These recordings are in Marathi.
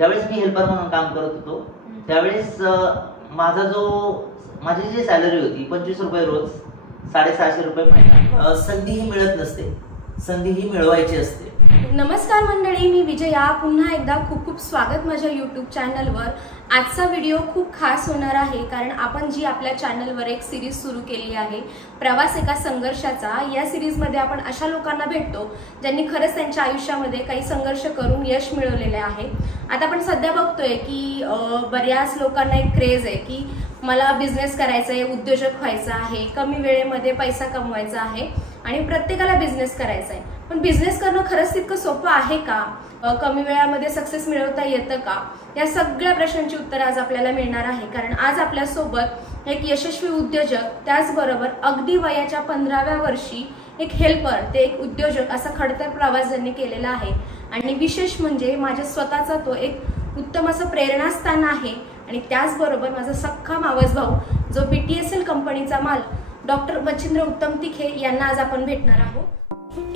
ज्यावेळेस मी हेल्पर म्हणून काम करत होतो त्यावेळेस माझी जी सॅलरी होती 25 रुपये रोज, 650 रुपये महिना. संधी ही मिळत नसते, संधी ही मिळवायची असते. नमस्कार मंडळी, मी विजया. पुन्हा एकदा खूप खूप स्वागत माझ्या यूट्यूब चॅनलवर. आजचा व्हिडिओ खूप खास होणार आहे कारण आपण जी आपल्या चॅनलवर एक सिरीज सुरू केली आहे, प्रवास एका संघर्षाचा. या सिरीजमध्ये आपण अशा लोकांना भेटतो ज्यांनी खरंच त्यांच्या आयुष्यामध्ये काही संघर्ष करून यश मिळवलेले आहे. आता आपण सध्या बघतोय की बऱ्याच लोकांना एक क्रेज आहे की मला बिझनेस करायचा आहे, उद्योजक व्हायचं आहे, कमी वेळेमध्ये पैसा कमवायचा आहे आणि प्रत्येकाला बिझनेस करायचा आहे. पण बिझनेस करणं खरंच तितकं सोपं आहे का? कमी वेळामध्ये सक्सेस मिळवता येतं का? या सगळ्या प्रश्नांची उत्तर आज आपल्याला मिळणार आहे. कारण आज आपल्यासोबत एक यशस्वी उद्योजक, त्याचबरोबर अगदी वयाच्या 15व्या वर्षी एक हेल्पर ते एक उद्योजक असा खडतर प्रवास ज्यांनी केलेला आहे. आणि विशेष म्हणजे माझ्या स्वतःचा तो एक उत्तम असं प्रेरणास्थान आहे. आणि त्याचबरोबर माझा सख्खा मावस भाऊ जो BTSL कंपनीचा मालक डॉक्टर मच्छिंद्र उत्तम तिखे यांना आज आपण भेटणार आहोत.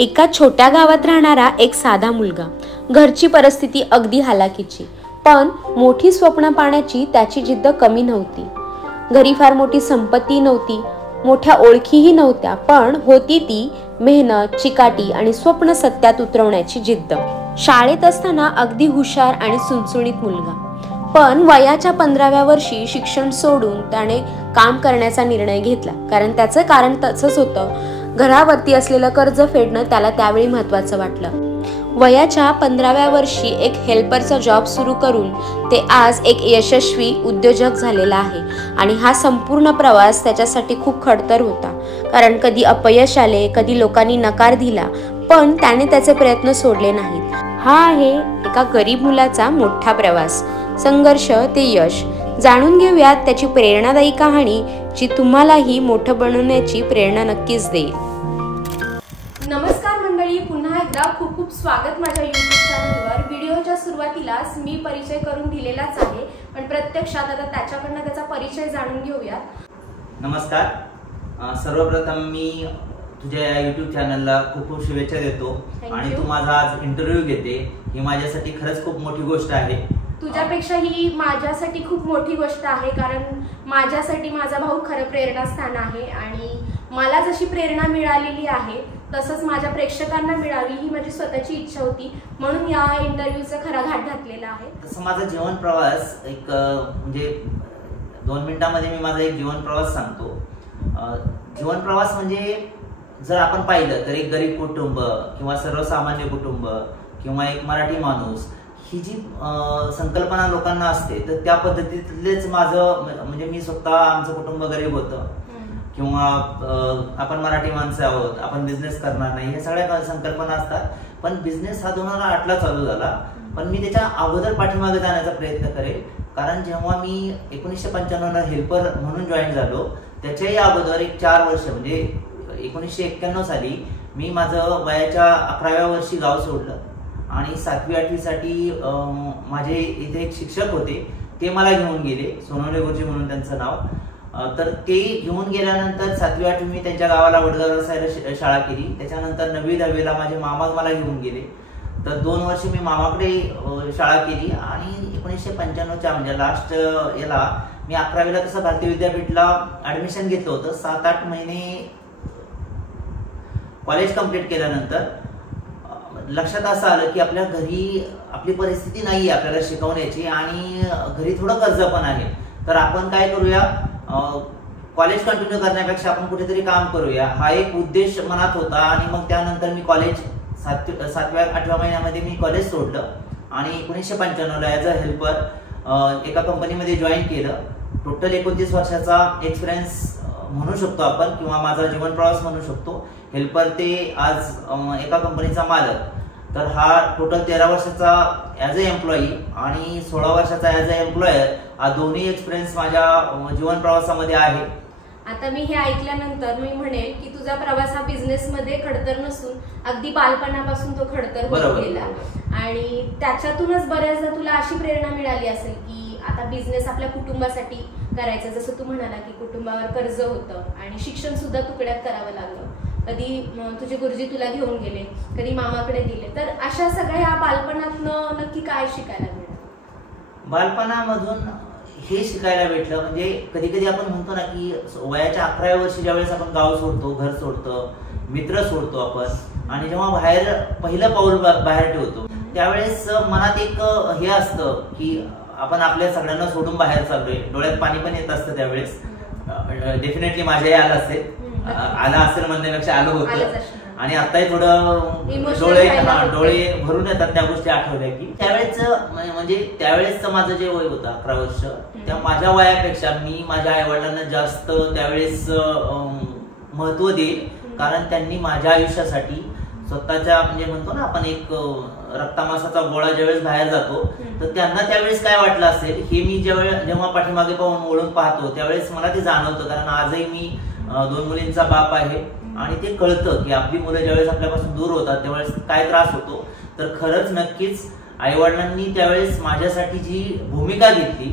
एका छोट्या गावात राहणारा एक साधा मुलगा. घरची परिस्थिती अगदी हालाकीची, पण मोठी स्वप्न पाहण्याची त्याची जिद्द कमी नव्हती. घरी फार मोठी संपत्ती नव्हती, मोठ्या ओळखीही नव्हत्या, पण होती ती मेहनत, चिकाटी आणि स्वप्न सत्यात उतरवण्याची जिद्द. शाळेत असताना अगदी हुशार आणि सुणसुणीत मुलगा, पण वयाच्या 15व्या वर्षी शिक्षण सोडून त्याने काम करण्याचा निर्णय घेतला. कारण त्याचं कारण तसंच होतं, घरावरती असलेलं कर्ज फेडणं त्याला त्यावेळी महत्त्वाचं वाटलं. वयाच्या 15व्या वर्षी एक हेल्परचा जॉब सुरू करून ते आज एक यशस्वी उद्योजक झालेला आहे. आणि हा संपूर्ण प्रवास त्याच्यासाठी खूप खडतर होता. कारण कधी अपयश आले, कधी लोकांनी नकार दिला, पण त्याने त्याचे प्रयत्न सोडले नाहीत. हा आहे एका गरीब मुलाचा मोठा प्रवास, संघर्ष ते यश. जाणून घेऊयात त्याची प्रेरणादायी कहाणी, जी तुम्हालाही मोठं बनवण्याची प्रेरणा नक्कीच देईल. नमस्कार मंडळी, पुन्हा एकदा खूप खूप स्वागत माझ्या यूट्यूब चॅनलवर. व्हिडिओच्या सुरुवातीलाच मी परिचय करून दिलेलाच आहे, पण प्रत्यक्षात आता त्याच्याकडनं त्याचा परिचय जाणून घेऊयात. नमस्कार. सर्वप्रथम मी तुझ्या यूट्यूब चॅनलला खूप खूप शुभेच्छा देतो. आणि तू माझा आज इंटरव्ह्यू घेते, ही माझ्यासाठी खरंच खूप मोठी गोष्ट आहे. तुझ्यापेक्षा ही माझ्यासाठी खूप मोठी गोष्ट आहे, कारण माझ्यासाठी माझा भाऊ खरं प्रेरणास्थान आहे. आणि मला जशी प्रेरणा मिळालेली आहे तसंच माझ्या प्रेक्षकांना मिळावी ही माझी स्वतःची इच्छा होती, म्हणून या इंटरव्ह्यूचा खरा घाट घातलेला आहे. तसं माझा जीवन प्रवास एक म्हणजे 2 मिनिटांमध्ये मी माझा एक जीवन प्रवास सांगतो. जीवन प्रवास म्हणजे जर आपण पाहिलं तर एक गरीब कुटुंब किंवा सर्वसामान्य कुटुंब किंवा एक मराठी माणूस, ही जी संकल्पना लोकांना असते, तर त्या पद्धतीतलेच माझं म्हणजे मी स्वतः, आमचं कुटुंब गरीब होतं किंवा आपण मराठी माणसं आहोत, आपण बिझनेस करणार नाही, हे सगळ्या संकल्पना असतात. पण बिझनेस हा 2008ला चालू झाला, पण मी त्याच्या अगोदर पाठीमागे जाण्याचा प्रयत्न करेल. कारण जेव्हा मी 1995ला हेल्पर म्हणून जॉईन झालो, त्याच्याही अगोदर एक 4 वर्ष म्हणजे 1991 साली मी माझं वयाच्या 11व्या वर्षी गाव सोडलं. आणि 7वी 8वी साठी माझे इथे एक शिक्षक होते, ते मला घेऊन गेले, सोनवणे गुरुजी म्हणून त्यांचं नाव. तर ते घेऊन गेल्यानंतर 7वी 8वी मी त्यांच्या गावाला वडगाव रसायला शाळा केली. त्याच्यानंतर 9वी 10वीला माझे मामा मला घेऊन गेले. तर 2 वर्ष मी मामाकडे शाळा केली. आणि 1995च्या म्हणजे लास्ट याला मी 11वीला तसं भारतीय विद्यापीठला ऍडमिशन घेतलं होतं. 7-8 महिने कॉलेज कम्प्लीट केल्यानंतर लक्षात असं आलं की आपल्या घरी आपली परिस्थिती नाही आहे आपल्याला शिकवण्याची, आणि घरी थोडं कर्ज पण आहे. तर आपण काय करूया, कॉलेज कंटिन्यू करण्यापेक्षा आपण कुठेतरी काम करूया, हा एक उद्देश मनात होता. आणि मग त्यानंतर मी कॉलेज 7व्या 8व्या महिन्यामध्ये मी कॉलेज सोडलं आणि 1995ला ॲज अ हेल्पर एका कंपनीमध्ये जॉईन केलं. टोटल 29 वर्षाचा एक्सपिरियन्स म्हणू शकतो आपण, किंवा माझा जीवन प्रवास म्हणू शकतो. हेल्पर ते आज एका कंपनीचा मालक. तर हा टोटल 13 वर्षाचा ॲज अ एम्प्लॉई आणि 16 वर्षाचा ॲज अ एम्प्लॉयर, हा दोन्ही एक्सपिरियन्स माझ्या जीवन प्रवासामध्ये आहे. आता मी हे ऐकल्यानंतर मी म्हणेल की तुझा प्रवास हा बिझनेसमध्ये खडतर नसून अगदी बालपणापासून तो खडतर होत गेला. आणि त्याच्यातूनच बऱ्याचदा तुला अशी प्रेरणा मिळाली असेल की आता बिझनेस आपल्या कुटुंबासाठी करायचं. जसं तू म्हणाला की कुटुंबावर कर्ज होतं आणि शिक्षण सुद्धा तुकड्यात करावं लागलं. कधी तुझे गुरुजी तुला घेऊन गेले, कधी मामाकडे दिले. तर अशा सगळ्या बालपणातनं नक्की काय शिकायला मिळालं? बालपणामधून हे शिकायला भेटलं, म्हणजे कधी कधी आपण म्हणतो ना की वयाच्या 11व्या वर्षी ज्यावेळेस आपण गाव सोडतो, घर सोडतो, मित्र सोडतो आपण, आणि जेव्हा बाहेर पहिलं पाऊल बाहेर ठेवतो त्यावेळेस मनात एक हे असतं की आपण आपल्या सगळ्यांना सोडून बाहेर चाललोय. डोळ्यात पाणी पण येत असतं त्यावेळेस. डेफिनेटली माझ्याही आलं असेल म्हणण्यापेक्षा आलं होतं. आणि आताही थोडं डोळे भरून येतात त्या गोष्टी आठवल्या की त्यावेळेस, म्हणजे त्यावेळेस माझं जे वय होतं 11 वर्ष, त्या माझ्या वयापेक्षा मी माझ्या आई वडिलांना जास्त त्यावेळेस महत्व देईल, कारण त्यांनी माझ्या आयुष्यासाठी स्वतःच्या, म्हणजे म्हणतो ना आपण एक रक्तामासाचा गोळा ज्यावेळेस बाहेर जातो तर त्यांना त्यावेळेस काय वाटलं असेल हे मी जेव्हा पाठीमागे पाहून वळून पाहतो त्यावेळेस मला ते जाणवतं. कारण आजही मी 2 मुलींचा बाप आहे आणि ते कळतं की आपली मुलं ज्यावेळेस आपल्यापासून दूर होतात त्यावेळेस काय त्रास होतो. तर खरंच नक्कीच आई वडिलांनी त्यावेळेस माझ्यासाठी जी भूमिका घेतली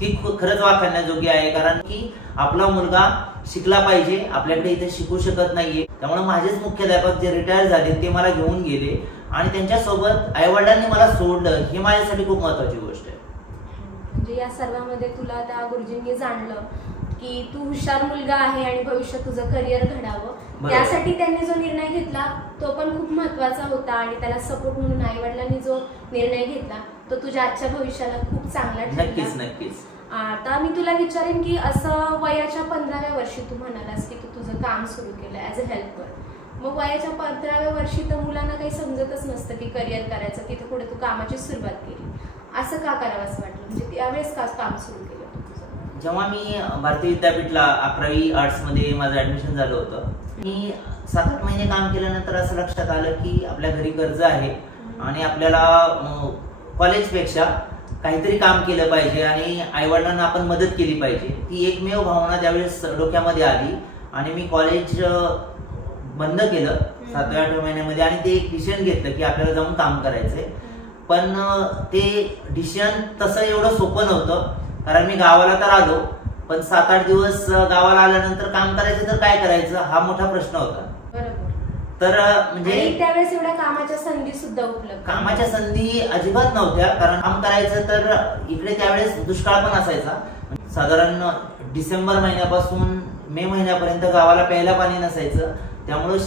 ती खरंच वाखाणण्याजोगी आहे. कारण की आपला मुलगा शिकला पाहिजे, आपल्याकडे इथे शिकू शकत नाहीये. त्यामुळे माझेच मुख्याध्यापक जे रिटायर झाले ते मला घेऊन गेले आणि त्यांच्यासोबत आई वडिलांनी मला सोडलं, हे माझ्यासाठी खूप महत्वाची गोष्ट आहे. म्हणजे या सर्वांमध्ये तुला त्या गुरुजींनी जाणलं की तू हुशार मुलगा आहे आणि भविष्यात तुझं करिअर घडावं, त्यासाठी त्यांनी जो निर्णय घेतला तो पण खूप महत्वाचा होता. आणि त्याला सपोर्ट म्हणून आई वडिलांनी जो निर्णय घेतला तो तुझ्या आजच्या भविष्याला खूप चांगला ठरला. नक्कीच नक्कीच. आता मी तुला विचारेन की असं वयाच्या 15व्या वर्षी तू म्हणालास की तू तुझं काम सुरू केलं ऍज अ हेल्पर. मग वयाच्या 15व्या वर्षी तर मुलांना काही समजतच नसतं की करिअर करायचं, तिथे पुढे तू कामाची सुरुवात केली. असं का करावं असं वाटलं, म्हणजे त्यावेळेस का काम सुरू केलं? जेव्हा मी भारतीय विद्यापीठला 11वी आर्ट्स मध्ये माझं ऍडमिशन झालं होतं, मी 7-8 महिने काम केल्यानंतर असं लक्षात आलं की आपल्या घरी कर्ज आहे आणि आपल्याला कॉलेजपेक्षा काहीतरी काम केलं पाहिजे आणि आई वडिलांना आपण मदत केली पाहिजे. ती एकमेव भावना त्यावेळेस डोक्यामध्ये आली आणि मी कॉलेज बंद केलं 7व्या-8व्या महिन्यामध्ये आणि ते एक डिसिजन घेतलं की आपल्याला जाऊन काम करायचंय. पण ते डिसिजन तसं एवढं सोपं नव्हतं, कारण मी गावाला तर आलो पण 7-8 दिवस गावाला आल्यानंतर काम करायचं तर काय करायचं हा मोठा प्रश्न होता. तर म्हणजे त्यावेळेस एवढ्या कामाच्या संधी सुद्धा उपलब्ध, कामाच्या संधी अजिबात नव्हत्या. कारण काम करायचं तर इकडे त्यावेळेस दुष्काळ पण असायचा. साधारण डिसेंबर महिन्यापासून मे महिन्यापर्यंत गावाला प्यायला पाणी नसायचं. त्यामुळे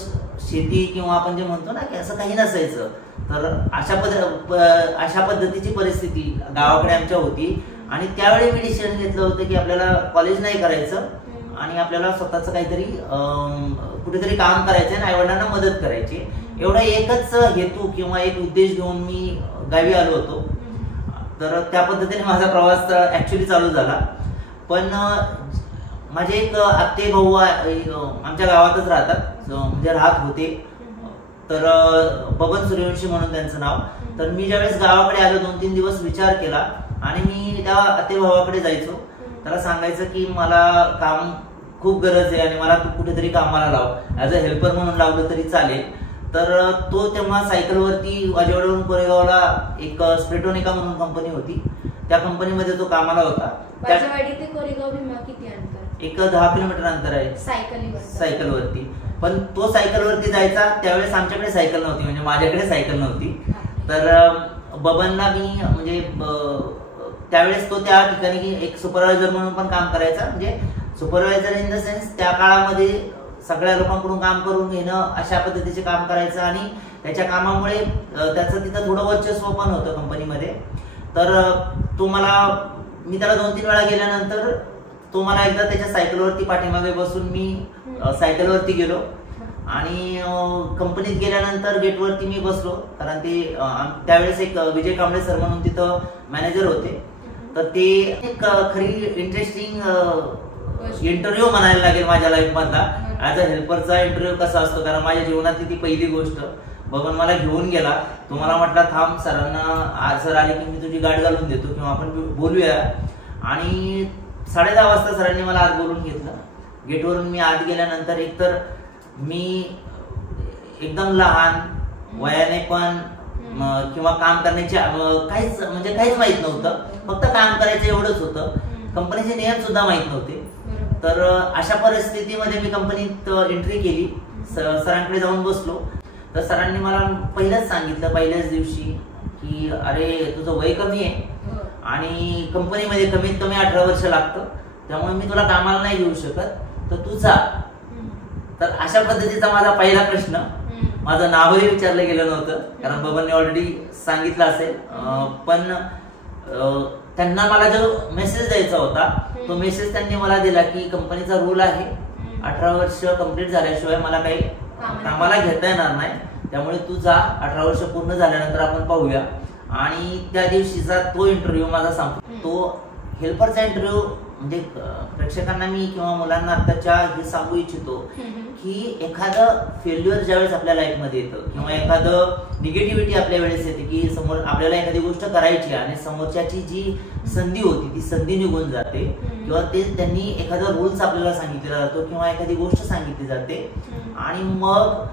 शेती किंवा आपण जे म्हणतो ना की असं काही नसायचं. तर अशा पद्धतीची परिस्थिती गावाकडे आमच्या होती. आणि त्यावेळी मी डिसिजन घेतलं होतं की आपल्याला कॉलेज नाही करायचं आणि आपल्याला स्वतःच काहीतरी कुठेतरी काम करायचं आणि आईवडिलांना मदत करायची. एवढा एकच हेतू किंवा एक उद्देश घेऊन मी गावी आलो होतो. तर त्या पद्धतीने माझा प्रवास ऍक्च्युली चालू झाला. पण माझे एक आत्ते भाऊ आमच्या गावातच राहतात, म्हणजे राहत होते. तर बबन सूर्यवंशी म्हणून त्यांचं नाव. तर मी ज्यावेळेस गावाकडे आलो 2-3 दिवस विचार केला आणि मी त्या आत्ते भावाकडे जायचो. त्याला सांगायचं की मला काम खूप गरज आहे आणि मला तू कुठेतरी कामाला लाव, ऍज अ हेल्पर म्हणून लावलं तरी चालेल. तर तो तेव्हा सायकलवरती वाजेवाडीवरून कोरेगावला एक स्प्रेटोनिका म्हणून कंपनी होती, त्या कंपनीमध्ये तो कामाला होता. वाजेवाडी ते कोरेगाव भीमा किती अंतर? एक 10 किलोमीटर अंतर आहे सायकलवरती. पण तो सायकलवरती जायचा. त्यावेळेस आमच्याकडे सायकल नव्हती, म्हणजे माझ्याकडे सायकल नव्हती. तर बबनला मी म्हणजे त्यावेळेस तो त्या ठिकाणी एक सुपरवायझर म्हणून पण काम करायचा. म्हणजे सुपरवायझर इन द सेन्स त्या काळामध्ये सगळ्या लोकांकडून काम करून घेणं अशा पद्धतीचे काम करायचं. आणि त्याच्या कामामुळे त्याचं तिथं थोडं वर्चस्व पण होतं कंपनीमध्ये. तर तो मी त्याला 2-3 वेळा गेल्यानंतर तो मला एकदा त्याच्या सायकलवरती पाठीमागे बसून मी सायकलवरती गेलो आणि कंपनीत गेल्यानंतर गेटवरती मी बसलो. कारण ते त्यावेळेस एक विजय कांबळे सर म्हणून तिथं मॅनेजर होते. तर ते एक खरी इंटरेस्टिंग इंटरव्ह्यू म्हणायला लागेल माझ्या लाईफ मधला. ऍज अ हेल्परचा इंटरव्ह्यू कसा असतो, कारण माझ्या जीवनातली ती पहिली गोष्ट. बबन मला घेऊन गेला. तो मला म्हटला थांब, सरांना सर आले की मी तुझी गाडी घालून देतो किंवा आपण बोलूया. आणि 10:30 वाजता सरांनी मला आत बोलून घेतलं. गेटवरून मी आत गेल्यानंतर एकतर मी एकदम लहान वयाने पण किंवा काम करण्याची काहीच माहित नव्हतं. फक्त काम करायचं एवढंच होतं. कंपनीचे नियम सुद्धा माहित नव्हते. तर अशा परिस्थितीमध्ये मी कंपनीत एंट्री केली. सरांकडे जाऊन बसलो. तर सरांनी मला पहिल्याच सांगितलं, पहिल्याच दिवशी, की अरे तुझं वय कमी आहे आणि कंपनीमध्ये कमीत कमी 18 वर्ष लागतं, त्यामुळे मी तुला कामाला नाही घेऊ शकत, तर तू जा. तर अशा पद्धतीचा माझा पहिला प्रश्न. माझं नावही विचारलं गेलं नव्हतं, कारण बबनने ऑलरेडी सांगितलं असेल. पण त्यांना मला जो मेसेज द्यायचा होता तो मेसेज त्यांनी मला दिला की कंपनीचा रूल आहे 18 वर्ष कंप्लीट झाल्याशिवाय मला काही कामाला घेता येणार नाही, त्यामुळे तू जा, 18 वर्ष पूर्ण झाल्यानंतर आपण पाहूया. आणि त्या दिवशीचा तो इंटरव्ह्यू माझा संपला. तो हेल्परचा इंटरव्ह्यू म्हणजे प्रेक्षकांना मी किंवा मुलांना आताच्या हे सांगू इच्छितो की एखादं फेल्युअर ज्यावेळेस आपल्या लाईफ मध्ये येतं किंवा एखादं निगेटिव्हिटी आपल्या वेळेस येते की समोर आपल्याला एखादी गोष्ट करायची आणि समोरच्याची जी संधी होती ती संधी निघून जाते, किंवा ते त्यांनी एखादा रूल्स आपल्याला सांगितलेला जातो किंवा एखादी गोष्ट सांगितली जाते आणि मग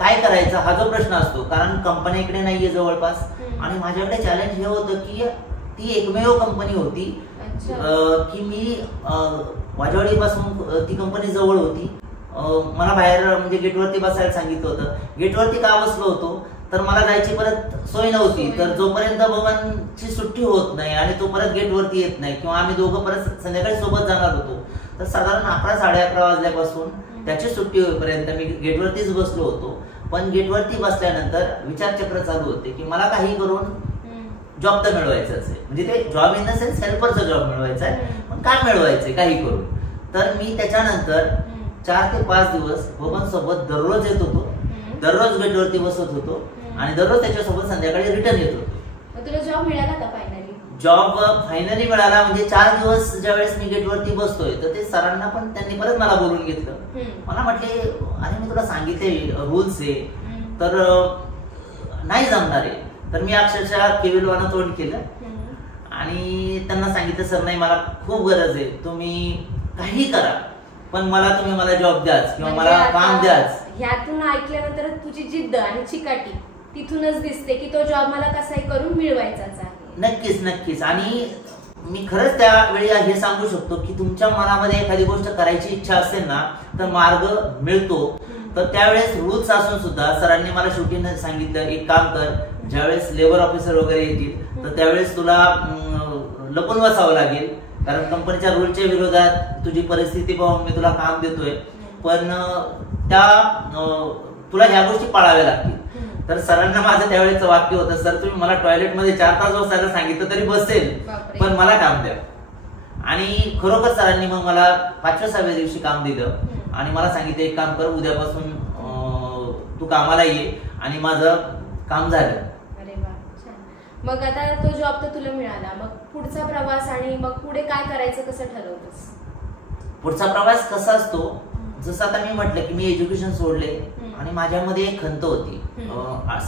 काय करायचं हा जो प्रश्न असतो, कारण कंपनी इकडे नाहीये जवळपास. आणि माझ्याकडे चॅलेंज हे होतं की ती एकमेव कंपनी होती की मी वाजवाडी पासून ती कंपनी जवळ होती. मला बाहेर म्हणजे गेटवरती बसायला सांगितलं होतं. गेटवरती का बसलो होतो तर मला जायची परत सोय नव्हती, तर जोपर्यंत बबनची सुट्टी होत नाही आणि तो परत गेटवरती येत नाही किंवा आम्ही दोघं परत संध्याकाळी सोबत जाणार होतो, तर साधारण 11-11:30 वाजल्यापासून त्याची सुट्टी होईपर्यंत मी गेटवरतीच बसलो होतो. पण गेटवरती बसल्यानंतर विचारचक्र चालू होते की मला काही करून जॉब तर मिळवायचाच आहे, म्हणजे ते जॉब इन द सेन्स हेल्परचा जॉब मिळवायचा आहे, पण काय मिळवायचंय काही करून. तर मी त्याच्यानंतर 4 ते 5 दिवस बबन सोबत दररोज येत होतो, दररोज गेटवरती बसत होतो आणि दररोज त्याच्यासोबत संध्याकाळी रिटर्न येत होतो. तुला जॉब मिळाला का फायनली? जॉब फायनली मिळाला. म्हणजे 4 दिवस ज्यावेळेस मी गेटवरती बसतोय तर ते सरांना पण त्यांनी परत मला बोलून घेतलं. मला म्हटले अरे मी तुला सांगितले रूल्स आहे तर नाही जमणार आहे. तर मी अक्षरशः केविलवानं तोंड केलं आणि त्यांना सांगितलं सर नाही मला खूप गरज आहे, तुम्ही काही करा पण मला जॉब द्याच किंवा मला काम द्याच. ह्यातून ऐकल्यानंतर तुझी जिद्द आणि चिकाटी तिथूनच दिसते की तो जॉब मला कसाही करून मिळवायचाच आहे. नक्कीच नक्कीच. आणि मी खरंच त्यावेळी हे सांगू शकतो की तुमच्या मनामध्ये एखादी गोष्ट करायची इच्छा असेल ना तर मार्ग मिळतो. तर त्यावेळेस रूल्स असून सुद्धा सरांनी मला शेवटी सांगितलं एक काम कर, ज्यावेळेस लेबर ऑफिसर वगैरे येतील तर त्यावेळेस तुला लपून बसावं लागेल, कारण कंपनीच्या रूलच्या विरोधात तुझी परिस्थिती पाहून मी तुला काम देतोय, पण तुला ह्या गोष्टी पाळाव्या लागतील. तर सरांना माझं त्यावेळेच वाक्य होतं सर तुम्ही मला टॉयलेटमध्ये 4 तास बसायला सांगितलं तरी बसेल पण मला काम द्या. आणि खरोखर सरांनी मग मला 5व्या-6व्या दिवशी काम दिलं आणि मला सांगितलं एक काम कर उद्यापासून तू कामाला ये, आणि माझं काम झालं. अरे वा छान. मग आता तो जॉब तर तुला मिळाला, मग पुढचा प्रवास आणि मग पुढे काय करायचं कसं ठरवतोस? पुढचा प्रवास कसा असतो, जसं आता मी म्हटलं की मी एज्युकेशन सोडले आणि माझ्यामध्ये एक खंत होती.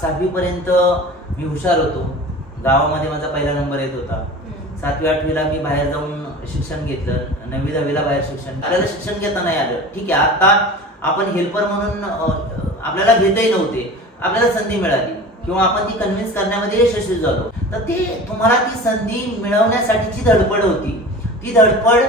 7वी पर्यंत मी हुशार होतो, गावामध्ये माझा पहिला नंबर येत होता. 7वी-8वीला मी बाहेर जाऊन शिक्षण घेतलं, 9वी-10वीला बाहेर शिक्षण. आपल्याला शिक्षण घेता नाही आलं, ठीक आहे आता आपण हेल्पर म्हणून आपल्याला घेतही नव्हते, आपल्याला संधी मिळाली किंवा आपण ती कन्व्हिन्स करण्यामध्ये यशस्वी झालो. तर ते तुम्हाला ती संधी मिळवण्यासाठीची धडपड होती, ती धडपड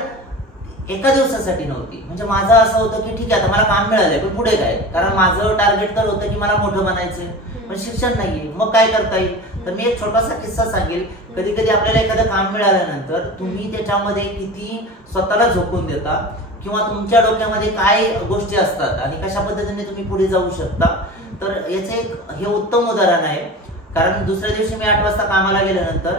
एका दिवसासाठी नव्हती. म्हणजे माझं असं होतं की ठीक आहे आता मला काम मिळालंय पण पुढे काय, कारण माझं टार्गेट तर होतं की मला मोठं बनायचंय पण शिक्षण नाहीये, मग काय करता येईल. तर मी एक छोटासा किस्सा सांगेल. कधी कधी आपल्याला एखादं काम मिळाल्यानंतर तुम्ही त्याच्यामध्ये किती स्वतःला झोकून देता किंवा तुमच्या डोक्यामध्ये काय गोष्टी असतात आणि कशा पद्धतीने तुम्ही पुढे जाऊ शकता. तर याचं एक हे उत्तम उदाहरण आहे. कारण दुसऱ्या दिवशी मी 8 वाजता कामाला गेल्यानंतर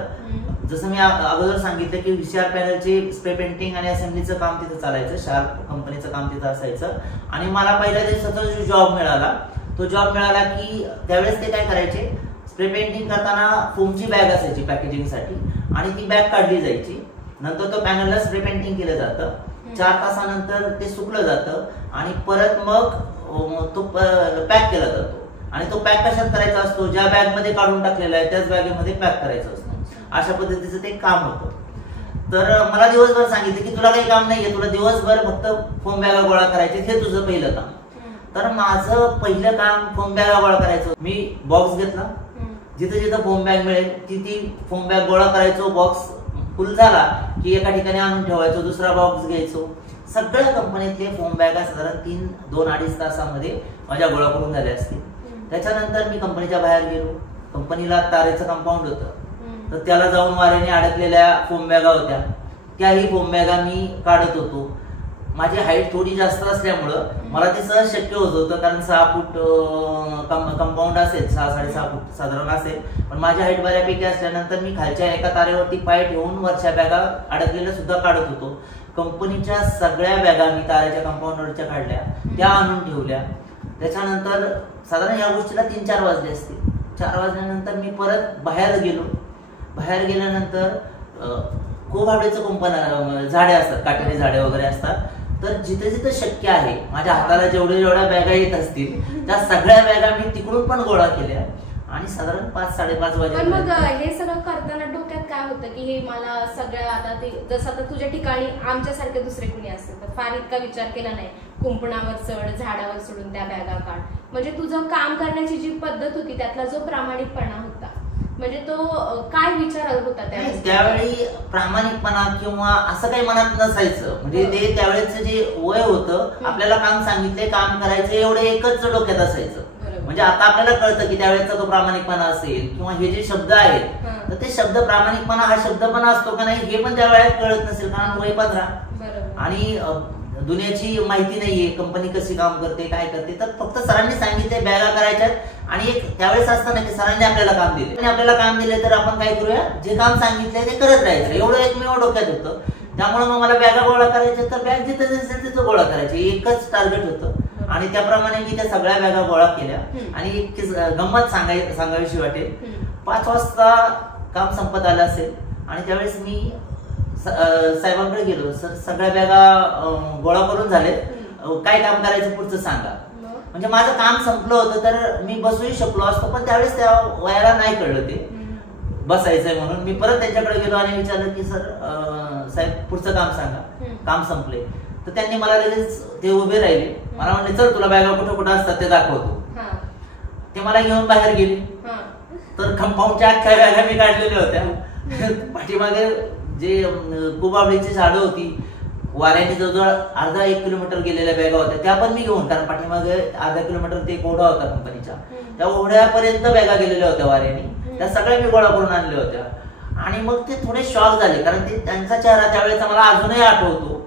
जसं मी अगोदर सांगितलं की व्हीसीआर पॅनलची स्प्रे पेंटिंग आणि असेंब्लीचं काम तिथं चालायचं, शार्प कंपनीचं काम तिथं असायचं. आणि मला पहिल्या दिवसाचा जो जॉब मिळाला तो जॉब मिळाला की त्यावेळेस ते काय करायचे, स्प्रे पेंटिंग करताना फोमची बॅग असायची पॅकेजिंगसाठी आणि ती बॅग काढली जायची, नंतर तो पॅनलला स्प्रे पेंटिंग केलं जातं, 4 तासानंतर ते सुकलं जातं आणि परत मग तो पॅक केला जातो. आणि तो पॅक कशात करायचा असतो, ज्या बॅग मध्ये काढून टाकलेला आहे त्याच बॅगेमध्ये पॅक करायचा असतो. अशा पद्धतीचं ते काम होतं. तर मला दिवसभर सांगितलं की तुला काही काम नाहीये, तुला दिवसभर फक्त फोम बॅगा गोळा करायचे, हे तुझं पहिलं काम. तर माझं पहिलं काम फोम बॅगा गोळा करायचं. मी बॉक्स घेतला, जिथं जिथं फोम बॅग मिळेल ती फोम बॅग गोळा करायचो. बॉक्स फुल झाला की एका ठिकाणी आणून ठेवायचो, दुसरा बॉक्स घ्यायचो. सगळ्या कंपनीतले फोम बॅगा साधारण 2-2.5 तासामध्ये माझ्या गोळा करून झाल्या असतील. त्याच्यानंतर मी कंपनीच्या बाहेर गेलो. कंपनीला तारेचं कंपाऊंड होतं तर त्याला जाऊन वाऱ्याने अडकलेल्या फोम बॅगा होत्या, त्याही फोम बॅगा मी काढत होतो. माझी हाईट थोडी जास्त असल्यामुळं मला ते सहज शक्य होत होतं, कारण 6 फूट कंपाऊंड असेल, 6-6.5 फूट साधारण असेल. पण माझी हाईट बऱ्यापैकी असल्यानंतर मी खालच्या एका तारेवरती पाय ठेवून वरच्या बॅगा अडकलेल्या सुद्धा काढत होतो. कंपनीच्या सगळ्या बॅगा मी तारेच्या कंपाऊंडरच्या काढल्या, त्या आणून ठेवल्या. त्याच्यानंतर साधारण या गोष्टीला 3-4 वाजले असतील. 4 वाजल्यानंतर मी परत बाहेर गेलो. बाहेर गेल्यानंतर कोभाबडेचं कुंपण झाडे असतात, काटेरी झाडे वगैरे असतात. तर जिथे जिथे शक्य आहे, माझ्या हाताला जेवढ्या बॅगा येत असतील त्या सगळ्या बॅगा मी तिकडून पण गोळा केल्या आणि साधारण 5-5:30 वाजे. मग हे सगळं करताना डोक्यात काय होतं की हे मला सगळं आता ते जसं आता तुझ्या ठिकाणी आमच्यासारखे दुसरे कुणी असेल तर फार इतका विचार केला नाही, कुंपणावर चढ, झाडावर सोडून त्या बॅगा काढ. म्हणजे तुझं काम करण्याची जी पद्धत होती त्यातला जो प्रामाणिकपणा होता, म्हणजे तो काय विचार होता त्यावेळी प्रामाणिकपणा किंवा असं काही मनात नसायचं. म्हणजे ते त्यावेळेचं जे वय होतं, आपल्याला काम सांगितले, काम करायचं, एवढं एकच डोक्यात असायचं. म्हणजे आता आपल्याला कळतं की त्यावेळेचा तो प्रामाणिकपणा असेल किंवा हे जे शब्द आहेत तर ते शब्द प्रामाणिकपणा हा शब्द पण असतो का नाही हे पण त्या वेळेत कळत नसेल, कारण वय 15 आणि दुनियाची माहिती नाहीये, कंपनी कशी काम करते, काय करते. तर फक्त सरांनी सांगितले बॅगा करायच्यात आणि एक त्यावेळेस असतं ना की सरांनी आपल्याला काम दिले आणि आपल्याला काम दिले तर आपण काय करूया, जे काम सांगितलंय ते करत राहायचं, एवढं एकमेव डोक्यात होतं. त्यामुळे मग मला बॅगा गोळा करायच्या तर बॅग जिथे दिसेल तिथं गोळा करायची, एकच टार्गेट होतं. आणि त्याप्रमाणे मी त्या सगळ्या बॅगा गोळा केल्या. आणि एक गंमत सांगावीशी वाटेल, 5 वाजता काम संपत आलं असेल आणि त्यावेळेस मी साहेबांकडे गेलो, सर सगळ्या बॅगा गोळा करून झाले, काय काम करायचं पुढचं सांगा. म्हणजे माझं काम संपलं होतं तर मी बसूही शकलो असतो, पण त्यावेळेस त्या वयाला नाही कळलं ते बसायचंय म्हणून. मी परत त्यांच्याकडे गेलो आणि विचारलं की सर साहेब पुढचं काम सांगा, काम संपले. तर त्यांनी मला लगेच ते उभे राहिले, मला म्हणले चल तुला बॅगा कुठं कुठं असतात ते दाखवतो. ते मला घेऊन बाहेर गेले. तर कंपाऊंडच्या अख्ख्या बॅगा मी काढलेल्या होत्या. पाठीमागे जे कोबाबडीची झाडं होती, वाऱ्याने जवळजवळ अर्धा 1 किलोमीटर गेलेल्या बॅगा होत्या, त्या पण मी घेऊन, कारण पाठीमागे अर्धा किलोमीटर ते एक ओढा होता कंपनीच्या, त्या ओढ्यापर्यंत बॅगा गेलेल्या होत्या वाऱ्याने, त्या सगळ्या मी गोळा करून आणल्या होत्या. आणि मग ते थोडे शॉक झाले, कारण ते त्यांचा चेहरा त्यावेळेचा मला अजूनही आठवतो.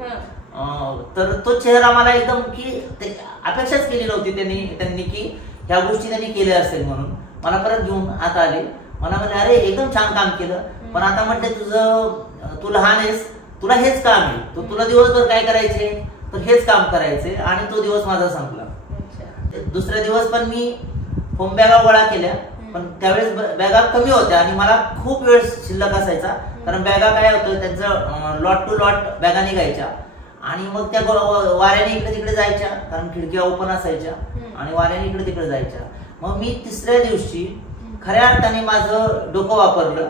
तर तो चेहरा मला एकदम की अपेक्षाच केली नव्हती त्यांनी की ह्या गोष्टी त्यांनी केल्या असेल म्हणून. मला परत घेऊन आता आले, मला म्हणले अरे एकदम छान काम केलं, पण आता म्हटले तू लहान आहेस, तुला हेच काम आहे, तुला दिवसभर काय करायचे तर हेच काम करायचे. आणि तो दिवस माझा संपला. दुसऱ्या दिवस पण मी फोम बॅगा गोळा केल्या, पण त्यावेळेस बॅगा कमी होत्या आणि मला खूप वेळ शिल्लक असायचा, कारण बॅगा काय होतं त्यांचं लॉट टू लॉट बॅगा निघायच्या आणि मग त्या वाऱ्याने इकडे तिकडे जायच्या, कारण खिडक्या ओपन असायच्या आणि वाऱ्याने इकडे तिकडे जायच्या. मग मी तिसऱ्या दिवशी खऱ्या अर्थाने माझं डोकं वापरलं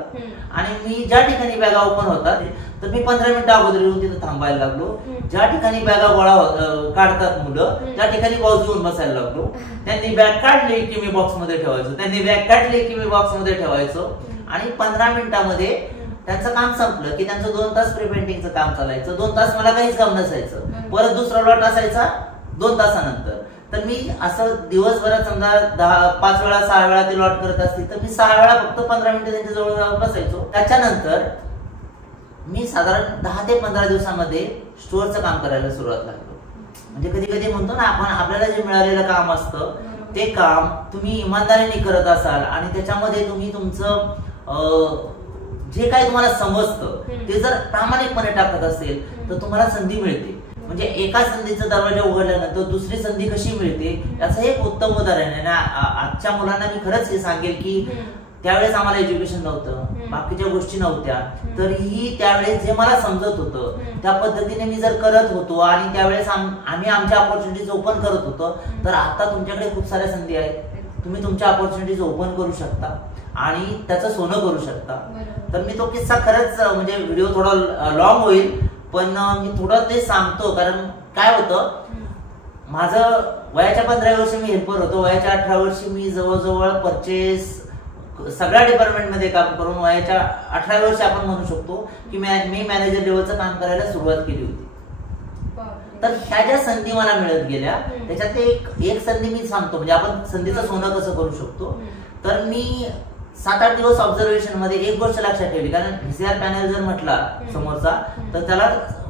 आणि मी ज्या ठिकाणी बॅगा ओपन होतात तर मी 15 मिनिटं अगोदर येऊन तिथं थांबायला लागलो. ज्या ठिकाणी बॅगा गोळा काढतात मुलं त्या ठिकाणी बॉक्स घेऊन बसायला लागलो. त्यांनी बॅग काढली की मी बॉक्स मध्ये ठेवायचो, त्यांनी बॅग काढली की मी बॉक्स मध्ये ठेवायचो. आणि 15 मिनिटांमध्ये त्यांचं काम संपलं की त्यांचं 2 तास प्रिपेंटिंगचं काम चालायचं. 2 तास मला काहीच काम नसायचं. परत दुसरा लॉट असायचा 2 तासानंतर. तर मी असं दिवसभरात समजा 5 वेळा 6 वेळा ते लॉट करत असतील तर मी 6 वेळा फक्त 15 मिनिटं त्यांच्या जवळ जाऊन बसायचो. त्याच्यानंतर मी साधारण 10 ते 15 दिवसामध्ये स्टोअरचं काम करायला सुरुवात लागलो. म्हणजे कधी कधी म्हणतो ना आपण, आपल्याला जे मिळालेलं काम असतं ते काम तुम्ही इमानदारीने करत असाल आणि त्याच्यामध्ये तुम्ही तुमचं जे काही तुम्हाला समजतं ते जर प्रामाणिकपणे टाकत असेल तर तुम्हाला संधी मिळते. म्हणजे एका संधीचा दरवाजा उघडल्यानंतर दुसरी संधी कशी मिळते याचं एक उत्तम उदाहरण आहे. आजच्या मुलांना मी खरंच हे सांगेल की त्यावेळेस आम्हाला एज्युकेशन नव्हतं, बाकीच्या गोष्टी नव्हत्या, तरीही त्यावेळेस जे मला समजत होतं त्या पद्धतीने मी जर करत होतो आणि त्यावेळेस आम्ही आमच्या ऑपॉर्च्युनिटीज ओपन करत होतो, तर आता तुमच्याकडे खूप साऱ्या संधी आहेत. तुम्ही तुमच्या ऑपॉर्च्युनिटीज ओपन करू शकता आणि त्याचं सोनं करू शकता. तर मी तो किस्सा खरंच म्हणजे व्हिडिओ थोडा लॉंग होईल पण मी थोडं ते सांगतो, कारण काय होतं माझं वयाच्या 15 वर्षी मी हेल्पर होतो. वयाच्या 18 वर्षी मी जवळजवळ परचेस सगळ्या डिपार्टमेंटमध्ये काम करून वयाच्या 18 वर्षी आपण म्हणू शकतो की मी मॅनेजर लेवलचं काम करायला सुरुवात केली होती. तर ह्या ज्या संधी मला मिळत गेल्या त्याच्यात एक संधी मी सांगतो, म्हणजे आपण संधीचं सोनं कसं करू शकतो. तर मी 7-8 दिवस ऑब्झर्वेशन मध्ये एक गोष्ट लक्षात ठेवली, कारण व्हीसीआर पॅनल जर म्हटला समोरचा तर त्याला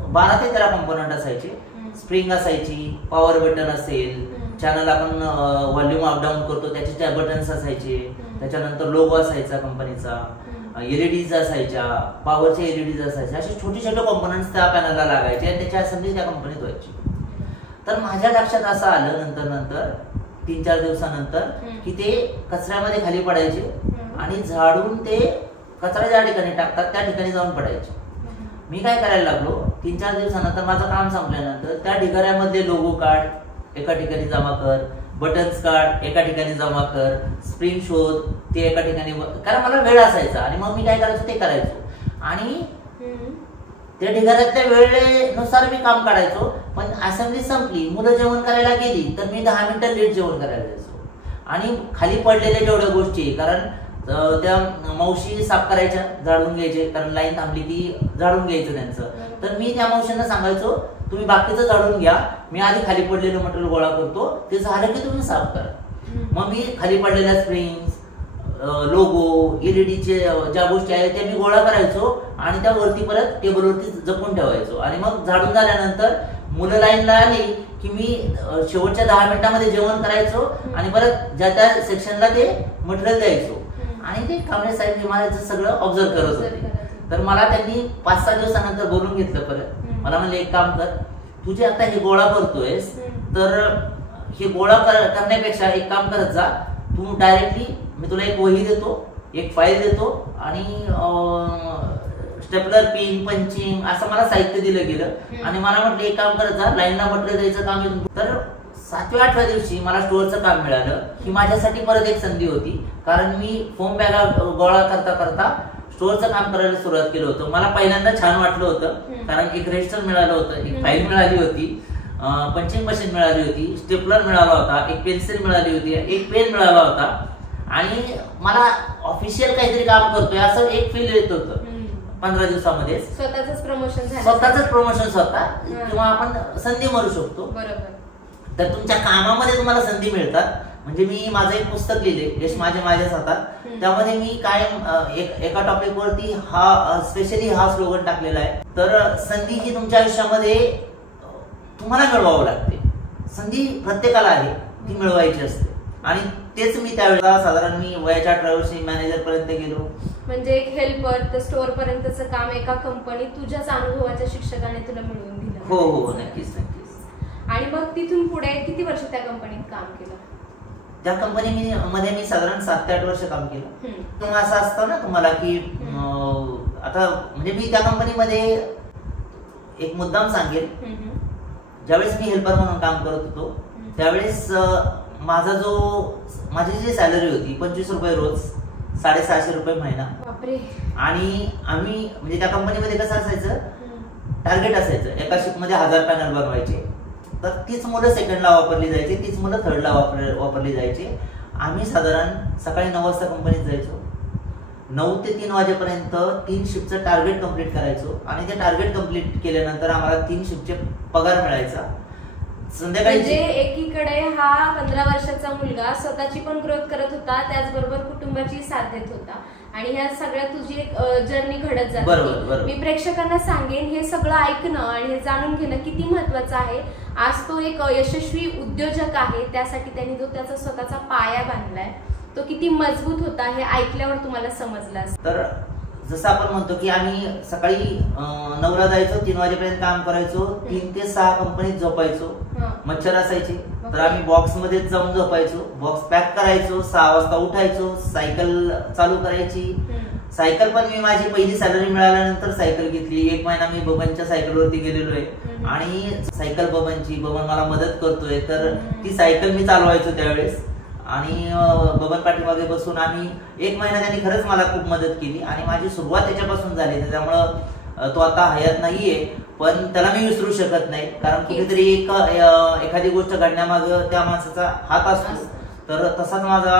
12 ते 13 कॉम्पोनंट असायचे. स्प्रिंग असायची, पॉवर बटन असेल, चॅनल आपण व्हॉल्यूम अप डाऊन करतो त्याचे बटन्स असायचे, त्याच्यानंतर लोगो असायचा कंपनीचा, एलईडीज असायच्या, पॉवरचे एलईडीज असायचे, असे छोटे छोटे कॉम्पोनंट्स त्या पॅनलला लागायचे आणि त्याची असेंब्ली त्या कंपनीत व्हायची. तर माझ्या लक्षात असं आलं नंतर 3-4 दिवसानंतर की ते कचऱ्यामध्ये खाली पडायचे आणि झाडून ते कचरा ज्या ठिकाणी टाकतात त्या ठिकाणी जाऊन पडायचे. मी काय करायला लागलो, 3-4 दिवसानंतर माझं काम संपल्यानंतर त्या ढिगाऱ्यामधले लोगो काढ, एका ठिकाणी जमा कर, बटन्स काढ, एका ठिकाणी जमा कर, स्प्रिंग शोध, ते एका ठिकाणी, कारण मला वेळ असायचा आणि मग मी काय करायचो ते करायचो आणि त्या ढिगाऱ्यातल्या वेळेनुसार मी काम काढायचो. पण असेंब्ली संपली, मुलं जेवण करायला गेली तर मी 10 मिनिटं लेट जेवण करायला जायचो आणि खाली पडलेल्या जेवढ्या गोष्टी, कारण त्या मावशी साफ करायच्या, झाडून घ्यायचे, कारण लाईन थांबली की झाडून घ्यायचं त्यांचं. तर मी त्या मावशींना सांगायचो तुम्ही बाकीचं झाडून घ्या, मी आधी खाली पडलेलं मटेरियल गोळा करतो, ते झालं की तुम्ही साफ करा. मग मी खाली पडलेल्या स्प्रिंग्स, लोगो, एलईडीचे ज्या गोष्टी आहेत त्या मी गोळा करायचो आणि त्या वरती परत टेबलवरती जपून ठेवायचो. आणि मग झाडून झाल्यानंतर मुलं लाईनला आली की मी शेवटच्या 10 मिनिटांमध्ये जेवण करायचो आणि परत ज्या त्या सेक्शनला ते मटेरियल द्यायचो. आणि ते कांबळे साहेब मला सगळं ऑब्झर्व करत होते. तर मला त्यांनी 5-6 दिवसानंतर बोलून घेतलं परत. मला म्हणले एक काम कर, तुझे आता हे गोळा करतोयस तर हे गोळा करण्यापेक्षा एक काम करत जा, तू डायरेक्टली मी तुला एक वही देतो, एक फाईल देतो आणि स्टेपलर, पेन, पंचिंग असं मला साहित्य दिलं गेलं आणि मला म्हटलं एक काम करत जा, लाईनला मटेरियल द्यायचं काम. तर 7व्या-8व्या दिवशी मला स्टोअरचं काम मिळालं. ही माझ्यासाठी परत एक संधी होती, कारण मी फोम बॅगा गोळा करता करता स्टोअरचं काम करायला सुरुवात केलं होतं. मला पहिल्यांदा छान वाटलं होतं, कारण एक रजिस्टर मिळालं होतं, एक फाईल मिळाली होती, पंचिंग मशीन मिळाली होती, स्टेपलर मिळाला होता, एक पेन्सिल मिळाली होती, एक पेन मिळाला होता आणि मला ऑफिशियल काहीतरी काम करतोय असं एक फील येत होतं. 15 दिवसामध्ये स्वतःच प्रमोशन स्वतः किंवा आपण संधी मारू शकतो. बरोबर. तर तुमच्या कामामध्ये तुम्हाला संधी मिळतात. म्हणजे मी माझं एक पुस्तक लिहिले, यश माझ्याच हातात, त्यामध्ये मी कायम एका टॉपिक वरती स्पेशली हा स्लोगन टाकलेला आहे. तर संधी ही तुमच्या आयुष्यामध्ये तुम्हाला मिळवावं लागते. संधी प्रत्येकाला आहे, ती मिळवायची असते. आणि तेच मी त्यावेळेला साधारण मी वयाच्या 18 वर्षी मॅनेजर पर्यंत गेलो. म्हणजे एक हेल्पर तर स्टोअर पर्यंतचं काम एका कंपनीत तुझ्याच अनुभवाच्या शिक्षकाने तुला मिळवून दिलं. हो, नक्कीच. आणि मग तिथून पुढे किती वर्ष त्या कंपनीत काम केलं? त्या कंपनीमध्ये मी साधारण 7 ते 8 वर्ष काम केलं. तेव्हा असं असतं ना तुम्हाला की आता म्हणजे मी त्या कंपनीमध्ये एक मुद्दाम सांगेल, ज्यावेळेस मी हेल्पर म्हणून काम करत होतो त्यावेळेस माझी जी सॅलरी होती 25 रुपये रोज, 650 रुपये महिना. आणि आम्ही म्हणजे त्या कंपनीमध्ये कसं असायचं, टार्गेट असायचं, एका शिफ्ट मध्ये 1000 पॅनल बनवायचे. तर तीच मुलं सेकंडला वापरली जायची, तीच मुलं थर्डला वापरली जायची. आम्ही साधारण सकाळी 9 वाजता कंपनीत जायचो, 9 ते 3 वाजेपर्यंत 3 शिफ्टचं टार्गेट कम्प्लीट करायचो आणि ते टार्गेट कम्प्लीट केल्यानंतर आम्हाला 3 शिफ्टचे पगार मिळायचा. संध्याकाळी म्हणजे एकीकडे हा 15 वर्षाचा मुलगा स्वतःची पण ग्रोथ करत होता, त्याचबरोबर कुटुंबाची साथ देत होता आणि ह्या सगळ्या तुझी एक जर्नी घडत जाते. बरोबर. मी प्रेक्षकांना सांगेन हे सगळं ऐकणं आणि हे जाणून घेणं किती महत्वाचं आहे. आज तो एक यशस्वी उद्योजक आहे, त्यासाठी त्यांनी जो त्याचा स्वतःचा पाया बांधलाय तो किती मजबूत होता हे ऐकल्यावर तुम्हाला समजलं. तर जसं आपण म्हणतो की आम्ही सकाळी 9ला जायचो, 3 वाजेपर्यंत काम करायचो, 3 ते 6 कंपनीत झोपायचो. मच्छर असायचे तर आम्ही बॉक्स मध्ये जाऊन झोपायचो, बॉक्स पॅक करायचो, 6 वाजता उठायचो, सायकल चालू करायची. सायकल पण मी माझी पहिली सॅलरी मिळाल्यानंतर सायकल घेतली. 1 महिना मी बबनच्या सायकलवरती गेलेलो आहे आणि सायकल बबन मला मदत करतोय, तर ती सायकल मी चालवायचो त्यावेळेस. आणि बबन पाठीमागे बसून आम्ही 1 महिना त्यांनी खरंच मला खूप मदत केली आणि माझी सुरुवात त्याच्यापासून झाली. त्यामुळं तो आता हयात नाहीये, पण त्याला मी विसरू शकत नाही, कारण कुठेतरी एखादी गोष्ट घडण्यामागं त्या माणसाचा हात असतो. तर तसाच माझा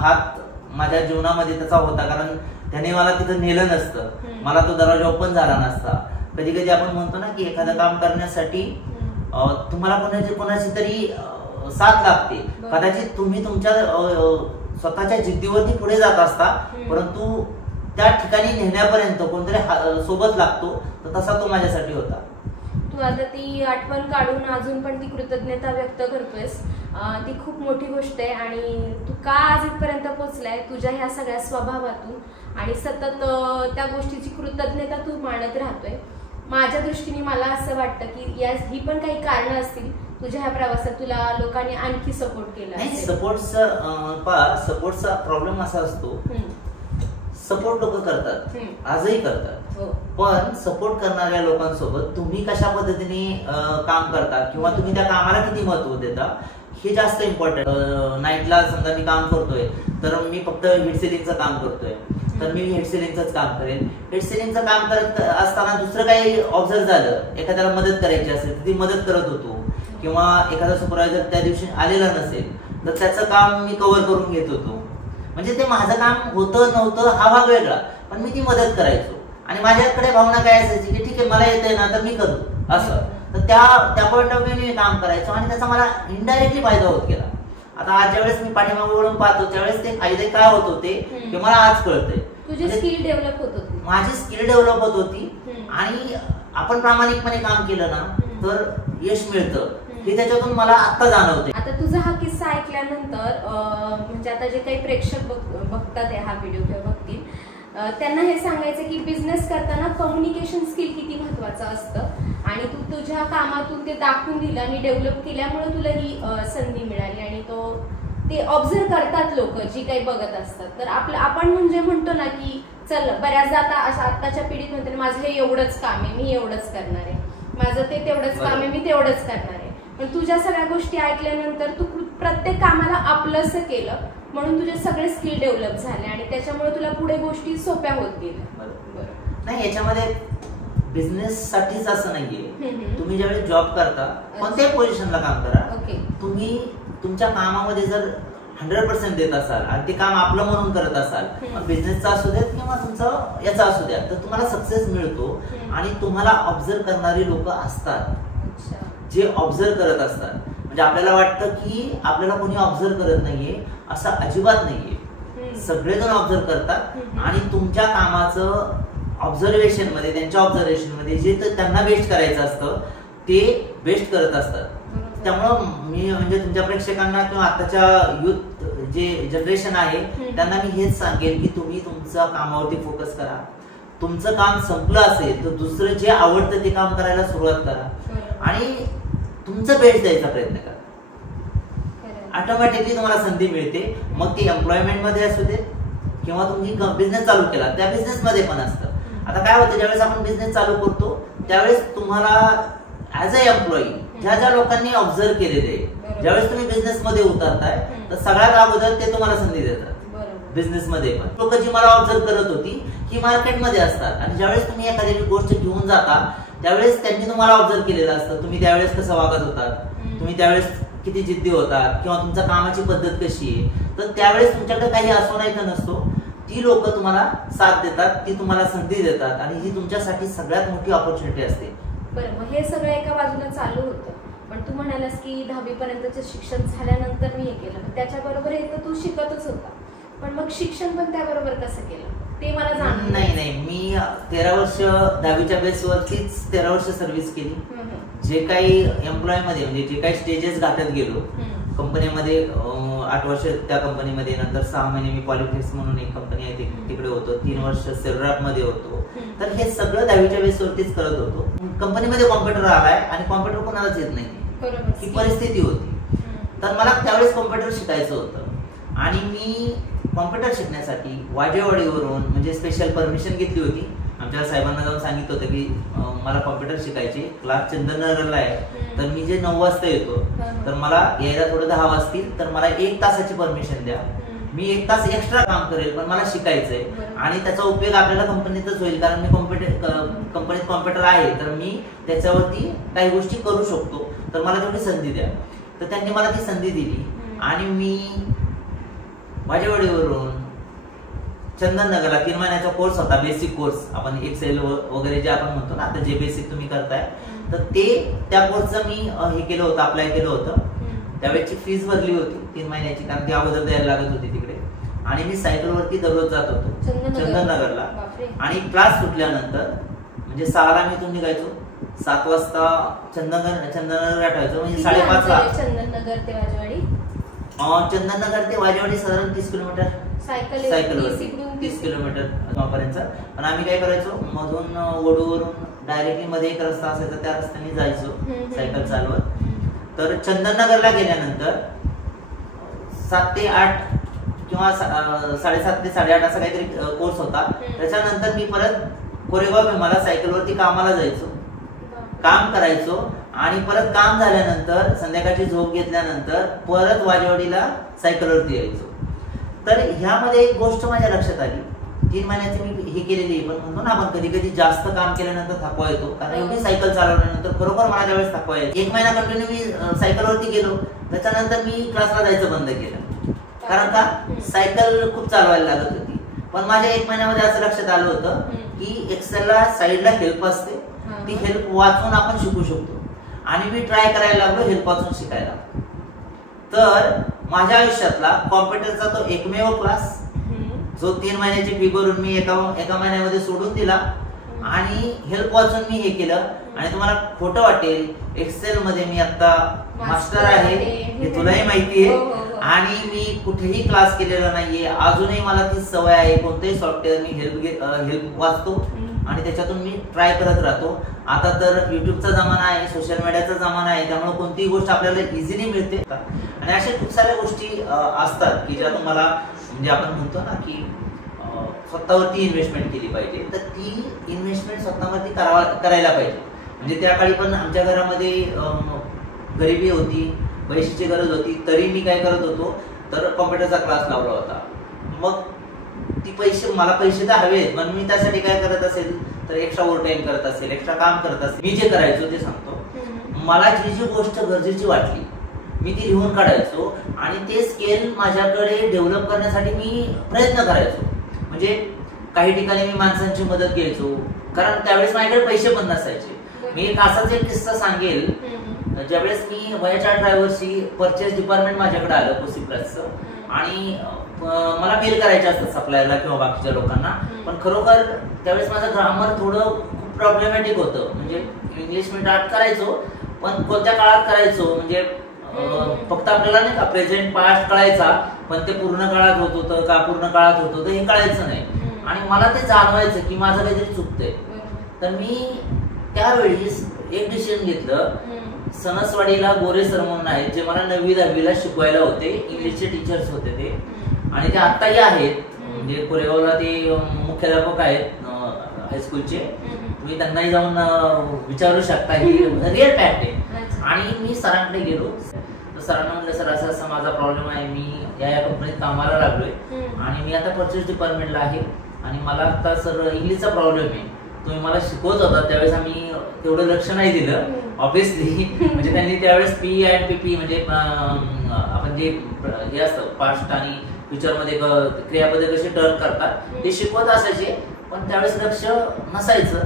हात माझ्या जीवनामध्ये त्याचा होता, कारण त्याने मला तिथं नेलं नसतं, मला तो दरवाजा ओपन झाला नसता. कधी कधी आपण म्हणतो ना की एखादं काम करण्यासाठी तुम्हाला कोणाची तरी साथ लागते. कदाचित तुम्ही तुमच्या स्वतःच्या जिद्दीवरती पुढे जात असता, परंतु त्या ठिकाणी नेण्यापर्यंत कोणतरी सोबत लागतो, तर तसा तो माझ्यासाठी होता. तू आता ती आठवण काढून अजून पण ती कृतज्ञता व्यक्त करतोयस, ती खूप मोठी गोष्ट आहे. आणि तू का आज इथपर्यंत पोहोचलाय तुझ्या ह्या सगळ्या स्वभावातून, आणि सतत त्या गोष्टीची कृतज्ञता तू मानत राहतोय. माझ्या दृष्टीने मला असं वाटतं की ही पण काही कारणं असतील तुझ्या ह्या प्रवासात, तुला लोकांनी आणखी सपोर्ट केला. नाही, सपोर्टचा प्रॉब्लेम असा असतो, सपोर्ट लोक करतात, आजही करतात, पण सपोर्ट करणाऱ्या लोकांसोबत तुम्ही कशा पद्धतीने काम करता किंवा तुम्ही त्या कामाला किती महत्व देता हे जास्त इम्पॉर्टंट. नाईटला समजा मी काम करतोय तर मी फक्त हेड सेलिंगचं काम करतोय, तर मी हेड सेलिंगच काम करेन. हेड सेलिंगचं काम करत असताना दुसरं काही ऑब्झर्व झालं, एखाद्याला मदत करायची असेल तर ती मदत करत होतो, किंवा एखादा सुपरवायझर त्या दिवशी आलेला नसेल तर त्याचं काम मी कव्हर करून घेत होतो. म्हणजे ते माझं काम होतं नव्हतं हा भाग वेगळा, पण मी ती मदत करायचो. आणि माझ्याकडे भावना काय असायची की ठीक आहे मला येतंय ना तर मी करू असं, तर त्या पॉईंट ऑफ व्ह्यू मी काम करायचो आणि त्याचा मला इनडायरेक्टली फायदा होत गेला. आता आज ज्यावेळेस मी पाठीमागे वळून पाहतो त्यावेळेस ते फायदे काय होत होते ते मला आज कळतंय. तुझी स्किल डेव्हलप होत होती, माझी स्किल डेव्हलप होत होती, आणि आपण प्रामाणिकपणे काम केलं ना तर यश मिळतं हे त्याच्यातून मला आता जाणवते. आता तुझा हा किस्सा ऐकल्यानंतर म्हणजे आता जे काही प्रेक्षक बघतात हा व्हिडिओ किंवा बघतील, त्यांना हे सांगायचं की बिझनेस करताना कम्युनिकेशन स्किल किती महत्वाचं असतं, आणि तू तुझ्या कामातून ते दाखवून दिलं आणि डेव्हलप केल्यामुळे तुला ही संधी मिळाली. आणि ते ऑब्झर्व करतात लोक जी काही बघत असतात. तर आपण म्हणजे म्हणतो ना की चल, बऱ्याचदा आता आताच्या पिढीत म्हणते माझं हे एवढंच काम आहे, मी एवढंच करणार आहे, माझं ते तेवढंच काम आहे, मी तेवढंच करणार आहे. पण तुझ्या सगळ्या गोष्टी ऐकल्यानंतर तू प्रत्येक कामाला आपलंसं केलं, म्हणून तुझे सगळे स्किल डेव्हलप झाले आणि त्याच्यामुळे तुला पुढे गोष्टी सोप्या होत गेल्या. नाही, याच्यामध्ये बिझनेस साठीच असं नाहीये. तुम्ही ज्यावेळी जॉब करता कोणत्याही पोझिशनला काम करा, तुम्ही तुमच्या कामामध्ये जर 100% देत असाल आणि ते काम आपलं म्हणून करत असाल, बिझनेसचा असू द्या किंवा तुमचं याचा असू द्या, तर तुम्हाला सक्सेस मिळतो. आणि तुम्हाला ऑब्झर्व करणारी लोक असतात जे ऑब्झर्व करत असतात. म्हणजे आपल्याला वाटतं की आपल्याला कोणी ऑब्झर्व करत नाहीये, असं अजिबात नाहीये. सगळेजण ऑब्झर्व करतात आणि तुमच्या कामाचं ऑब्झर्वेशन मध्ये, त्यांच्या ऑब्झर्वेशन मध्ये जे त्यांना बेस्ट करायचं असतं ते बेस्ट करत असतात. त्यामुळं मी म्हणजे तुमच्या प्रेक्षकांना किंवा आताच्या युथ जे जनरेशन आहे त्यांना मी हेच सांगेन की तुम्ही तुमच्या कामावरती फोकस करा. तुमचं काम संपलं असेल तर दुसरं जे आवडतं ते काम करायला सुरुवात करा आणि तुमचं बेस्ट द्यायचा प्रयत्न करा. ऑटोमॅटिकली तुम्हाला संधी मिळते. मग ती एम्प्लॉयमेंट मध्ये असू दे किंवा तुम्ही बिझनेस चालू केला त्या बिझनेस मध्ये पण असतं. आता काय होतं, ज्यावेळेस आपण बिझनेस चालू करतो त्यावेळेस तुम्हाला ऍज अ एम्प्लॉई ज्या लोकांनी ऑब्झर्व केलेले, ज्यावेळेस तुम्ही बिझनेस मध्ये उतरताय तर सगळ्यात अगोदर ते तुम्हाला संधी देतात. बिझनेस मध्ये पण लोक जी मला ऑब्झर्व करत होती ही मार्केटमध्ये असतात, आणि ज्यावेळेस तुम्ही एखादी गोष्ट घेऊन जाता त्यावेळेस त्यांनी तुम्हाला ऑब्झर्व केलेलं असतं. तुम्ही त्यावेळेस कसं वागत होतात, तुम्ही त्यावेळेस किती जिद्दी होतात किंवा तुमच्या कामाची पद्धत कशी आहे, तर त्यावेळेस तुमच्याकडे काही असो नाही तर नसतो, ती लोक तुम्हाला साथ देतात, ती तुम्हाला संधी देतात आणि ही तुमच्यासाठी सगळ्यात मोठी ऑपॉर्च्युनिटी असते. बरं, मग हे सगळं एका बाजूला चालू होतं, पण तू म्हणालास की 10वी पर्यंतचं शिक्षण झाल्यानंतर मी हे केलं, त्याच्याबरोबर हे तर तू शिकतच होता, पण मग शिक्षण पण त्याबरोबर कसं केलं ते मला जाणवलं. नाही, मी 13 वर्ष 10वीच्या बेसवरतीच 13 वर्ष सर्व्हिस केली. जे काही एम्प्लॉय मध्ये म्हणजे जे काही स्टेजेस गाठत गेलो कंपनीमध्ये, 8 वर्ष त्या कंपनीमध्ये, नंतर 6 महिने मी पॉलिप्लेक्स म्हणून एक कंपनी आहे तिकडे होतो, 3 वर्ष सेलरॅप मध्ये होतो. तर हे सगळं 10वीच्या बेसवरतीच करत होतो. कंपनीमध्ये कॉम्प्युटर आलाय आणि कॉम्प्युटर कोणालाच येत नाही ही परिस्थिती होती. तर मला त्यावेळेस कॉम्प्युटर शिकायचं होतं आणि मी कॉम्प्युटर शिकण्यासाठी वाजेवाडीवरून म्हणजे स्पेशल परमिशन घेतली होती. आमच्या साहेबांना जाऊन सांगितलं होतं की मला कॉम्प्युटर शिकायचे, क्लास चंदननगरला आहे, तर मी जे 9 वाजता येतो तर मला यायला थोडं 10 वाजतील, तर मला 1 तासाची परमिशन द्या. मी 1 तास एक्स्ट्रा काम करेल पण मला शिकायचंय आणि त्याचा उपयोग आपल्याला कंपनीतच होईल, कारण मी कंपनीत कॉम्प्युटर आहे तर मी त्याच्यावरती काही गोष्टी करू शकतो, तर मला तेवढी संधी द्या. तर त्यांनी मला ती संधी दिली आणि मी वाजेवाडीवरून चंदननगरला 3 महिन्याचा कोर्स होता, बेसिक कोर्स, आपण एक्सेल वगैरे जे आपण म्हणतो ना आता जे बेसिक तुम्ही करताय, तर त्या कोर्सचं मी हे केलं होतं, अप्लाय केलं होतं. त्यावेळेची फीस भरली होती 3 महिन्याची, कारण ती अगोदर द्यायला लागत होती तिकडे. आणि मी सायकलवरती दररोज जात होतो चंदननगरला. आणि क्लास सुटल्यानंतर म्हणजे 6ला मी इथून निघायचो, 7 वाजता चंदननगर गाठायचो, म्हणजे 5:30ला. चंदननगर ते वाजेवाडी, चंदननगर ते वाजेवाडी साधारण 30 किलोमीटर सायकलवरती, 30 किलोमीटर पर्यंत. पण आम्ही काय करायचो, मधून वडूवरून डायरेक्टली मध्ये एक रस्ता असायचा, त्या रस्त्याने जायचो सायकल चालवत. तर चंदननगरला गेल्यानंतर 7 ते 8 किंवा 7:30 ते 8:30 असा काहीतरी कोर्स होता. त्याच्यानंतर मी परत कोरेगाव भीमाला सायकलवरती कामाला जायचो, काम करायचो आणि परत काम झाल्यानंतर संध्याकाळची झोप घेतल्यानंतर परत वाजेवाडीला सायकलवरती यायचो. तर ह्यामध्ये एक गोष्ट माझ्या लक्षात आली, 3 महिन्याची मी हे केलेली. पण म्हणतो ना आपण कधी कधी जास्त काम केल्यानंतर थकवा येतो, कारण एवढी सायकल चालवल्यानंतर खरोखर मला त्यावेळेस थकवा येतो. 1 महिना कंटिन्यू मी सायकलवरती गेलो, त्याच्यानंतर मी क्लासला जायचं बंद केलं. कारण का, सायकल खूप चालवायला लागत होती. पण माझ्या 1 महिन्यामध्ये असं लक्षात आलं होतं की एक्सेलला साईडला हेल्प असते, ती हेल्प वाचून आपण शिकू शकतो. आणि मी ट्राय करायला लागलो हेल्प वाचून शिकायला. तर माझ्या आयुष्यातला कॉम्प्युटरचा तो एकमेव क्लास जो 3 महिन्याची फी भरून मी एका महिन्यामध्ये सोडून दिला आणि हेल्प वाचून मी हे केलं. आणि तुम्हाला खोटं वाटेल, एक्सेल मध्ये मी आता मास्टर आहे, हे तुलाही माहिती आहे. आणि मी कुठेही क्लास केलेला नाहीये, अजूनही मला ती सवय आहे. कोणतेही सॉफ्टवेअर मी हेल्प वाचतो आणि त्याच्यातून मी ट्राय करत राहतो. आता तर युट्यूबचा जमाना आहे, सोशल मीडियाचा जमाना आहे, त्यामुळे कोणतीही गोष्ट आपल्याला इझिली मिळते. आणि अशा खूप साऱ्या गोष्टी असतात की ज्या तुम्हाला म्हणजे आपण म्हणतो ना की स्वतःवरती इन्व्हेस्टमेंट केली पाहिजे. तर ती इन्व्हेस्टमेंट स्वतःवरती करायला पाहिजे. म्हणजे त्या काळी पण आमच्या घरामध्ये गरिबी होती, पैशाची गरज होती, तरी मी काय करत होतो तर कॉम्प्युटरचा क्लास लावला होता. मग मला पैसे तर हवेत, पण मी त्यासाठी काय करत असेल तर एक्स्ट्रा ओव्हर टाइम करत असेल, एक्स्ट्रा काम करत असेल. मी जे करायचो ते सांगतो. मला जी गोष्ट गरजेची वाटली मी ती लिहून काढायचो आणि ते स्किल माझ्याकडे डेव्हलप करण्यासाठी मी प्रयत्न करायचो. म्हणजे काही ठिकाणी मी माणसांची मदत घ्यायचो, कारण त्यावेळेस माझ्याकडे पैसे पण नसायचे. मी एक असाच एक किस्सा सांगेल. ज्यावेळेस मी वयाच्या 18 वर्षी परचेस डिपार्टमेंट माझ्याकडे आलं कोसी प्लसचं, आणि मला मेल करायचे असतात सप्लायरला किंवा बाकीच्या लोकांना. पण खरोखर त्यावेळेस माझं ग्रामर थोडं खूप प्रॉब्लेमॅटिक होतं. म्हणजे इंग्लिश मी टाट करायचो, पण कोणत्या काळात करायचो म्हणजे फक्त आपल्याला नाही का प्रेझेंट पास्ट कळायचा, पण ते पूर्ण काळात होत होतं का पूर्ण काळात होत होतं हे कळायचं नाही. आणि मला ते जाणवायचं की माझं काहीतरी चुकतंय. तर मी त्यावेळीस एक डिसिजन घेतलं. सणसवाडीला गोरे सर म्हणून आहेत, जे मला 9वी 10वीला शिकवायला होते, इंग्लिशचे टीचर्स होते ते, आणि ते आत्ताही आहेत. म्हणजे कोरेगावला ते मुख्याध्यापक आहेत हायस्कूलचे. तुम्ही त्यांनाही जाऊन विचारू शकता, ही रिअल फॅक्ट आहे. आणि मी सरांकडे गेलो, तर सरांना म्हणलं सर असं असं माझा प्रॉब्लेम आहे, मी या कंपनीत कामाला लागलोय आणि मी आता परचेस डिपार्टमेंटला आहे आणि मला आता सर इंग्लिशचा प्रॉब्लेम आहे. तुम्ही मला शिकवत होता त्यावेळेस आम्ही तेवढं लक्ष नाही दिलं ऑब्विसली. म्हणजे त्यांनी त्यावेळेस पी अँड पीपी म्हणजे आपण जे हे असतं पास्ट आणि फ्युचर मध्ये क्रियापदे कसे टर्न करतात ते शिकवत असायचे, पण त्यावेळेस लक्ष नसायचं.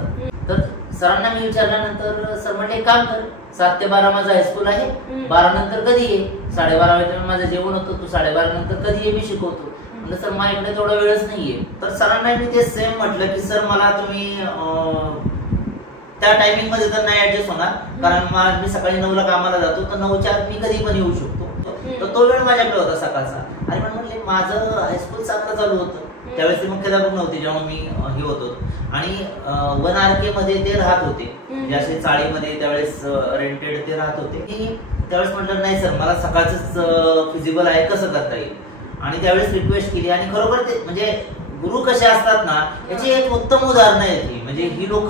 तर सरांना मी विचारल्यानंतर सर म्हणले काम कर, 7 ते 12 माझं हायस्कूल आहे, 12 नंतर कधी ये, 12:30 वाजेपर्यंत माझं जेवण होतं, तू 12:30 नंतर कधी ये, मी शिकवतो. म्हणलं सर माझ्याकडे तेवढा वेळच नाहीये. तर सरांना मी ते सेम म्हटलं की सर मला तुम्ही त्या टायमिंग मध्ये तर नाही ऍडजस्ट होणार, कारण मी सकाळी 9ला कामाला जातो, तर 9च्या आत मी कधी पण येऊ शकतो. तर तो वेळ माझ्याकडे होता सकाळचा. आणि पण म्हणले माझं हायस्कूल 7ला चालू होतं, त्यावेळेस ते मुख्याध्यापक नव्हते जेव्हा मी हे होतो. आणि 1 RK मध्ये ते राहत होते, म्हणजे असे चाळीमध्ये त्यावेळेस रेंटेड ते राहत होते. की त्यावेळेस म्हटलं नाही सर मला सकाळच फिजिबल आहे, कसं करता येईल. आणि त्यावेळेस रिक्वेस्ट केली आणि खरोखर ते म्हणजे गुरु कसे असतात ना याची एक उत्तम उदाहरण आहे ती. म्हणजे ही लोक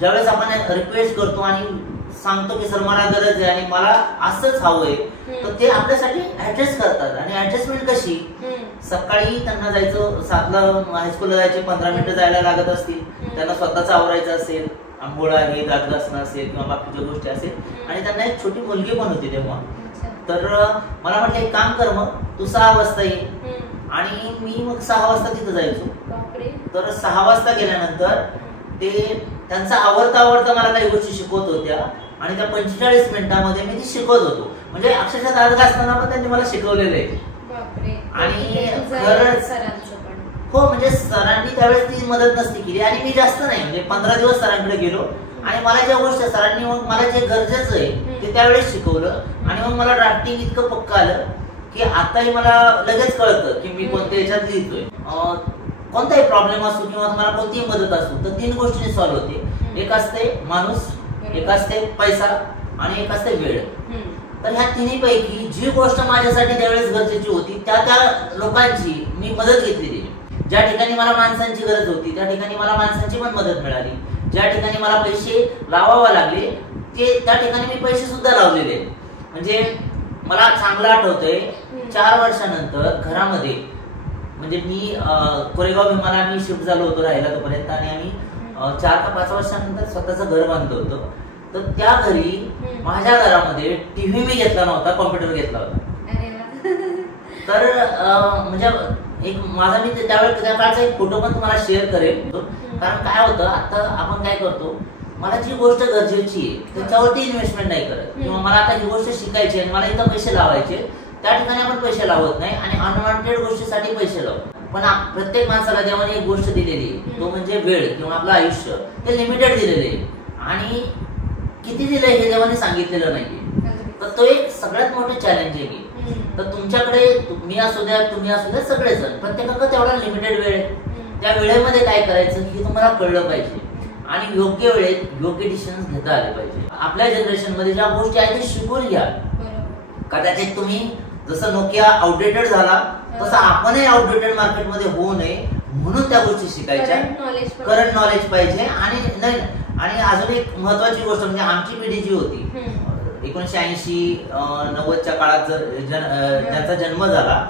ज्यावेळेस आपण रिक्वेस्ट करतो आणि सांगतो की सर मला गरज आहे आणि मला असंच हवंय, तर ते आपल्यासाठी ऍडजस्ट करतात. आणि ऍडजस्टमेंट कशी, सकाळी त्यांना जायचं 7ला हायस्कूलला जायचे, 15 मिनिटं जायला लागत असतील, त्यांना स्वतःच आवरायचं असेल, आंघोळ आहे, दात घासणं असेल किंवा बाकीच्या गोष्टी असेल. आणि त्यांना एक छोटी मुलगी पण होती तेव्हा. तर मला म्हटलं एक काम कर, मग तू 6 वाजता ये. आणि मी मग 6 वाजता तिथं जायचो. तर 6 वाजता गेल्यानंतर ते त्यांचा आवडता मला काही गोष्टी शिकवत होत्या आणि त्या 45 मिनिटांमध्ये मी ती शिकवत होतो. म्हणजे अक्षरशः दात घासताना पण त्यांनी मला शिकवलेलं आहे. आणि खरंच हो म्हणजे सरांनी त्यावेळेस ती मदत नसती केली आणि मी जास्त नाही म्हणजे 15 दिवस सरांकडे गेलो आणि मला ज्या गोष्टी सरांनी मग मला जे गरजेचं आहे ते त्यावेळेस शिकवलं आणि मग मला ड्राफ्टिंग इतकं पक्क आलं की आताही मला लगेच कळतं की मी कोणत्या ह्याच्यात लिहितोय. कोणताही प्रॉब्लेम असतो किंवा तुम्हाला कोणतीही मदत असतो तर 3 गोष्टींनी सॉल्व्ह होते. एक असते माणूस, एक असते पैसा आणि एक असते वेळ. तर ह्या तिन्हीपैकी जी गोष्ट माझ्यासाठी त्यावेळेस गरजेची होती त्या लोकांची मी मदत घेतलेली. ज्या ठिकाणी मला माणसांची गरज होती त्या ठिकाणी मला माणसांची पण मदत मिळाली. ज्या ठिकाणी मला पैसे लावावे लागले त्या ठिकाणी मी पैसे सुद्धा लावलेले. म्हणजे मला चांगलं आठवतंय 4 वर्षानंतर घरामध्ये म्हणजे मी कोरेगाव भीमाला मी शिफ्ट झालो होतो राहायला तोपर्यंत आणि आम्ही 4 का 5 वर्षानंतर स्वतःचं घर बांधलं होतं. तर त्या घरी माझ्या घरामध्ये टीव्ही मी घेतला नव्हता, कॉम्प्युटर घेतला होता. तर म्हणजे एक माझा मी त्यावेळेस त्या काळचा एक फोटो पण तुम्हाला शेअर करेल. कारण काय होतं आता आपण काय करतो मला जी गोष्ट गरजेची आहे त्याच्यावरती इन्व्हेस्टमेंट नाही करत किंवा मला आता ही गोष्ट शिकायची आणि मला इथं पैसे लावायचे त्या ठिकाणी आपण पैसे लावत नाही आणि अनवॉन्टेड गोष्टीसाठी पैसे लावतो. पण प्रत्येक माणसाला देवाने एक गोष्ट दिलेली आहे तो म्हणजे वेळ किंवा आपलं आयुष्य. ते लिमिटेड दिलेले आहे आणि किती दिलंय हे देवाने सांगितलेलं नाहीये. तर तो एक सगळ्यात मोठं चॅलेंज आहे. तर तुमच्याकडे मी असू द्या तुम्ही असू द्या सगळेजण प्रत्येकाला तेवढा लिमिटेड वेळ आहे. त्या वेळेमध्ये काय करायचं हे तुम्हाला कळलं पाहिजे आणि योग्य वेळेत योग्य डिसिजन घेता आले पाहिजे. आपल्या जनरेशन मध्ये ज्या गोष्टी आहेत ते शिकून घ्या. कदाचित तुम्ही जसं नोकिया आउटडेटेड झाला तसं आपणही आउटडेटेड मार्केटमध्ये होऊ नये म्हणून त्या गोष्टी शिकायच्या. करंट नॉलेज पाहिजे. आणि नाही आणि अजून एक महत्वाची गोष्ट म्हणजे आमची पिढी जी होती 1980-90च्या काळात ज्यांचा जन्म झाला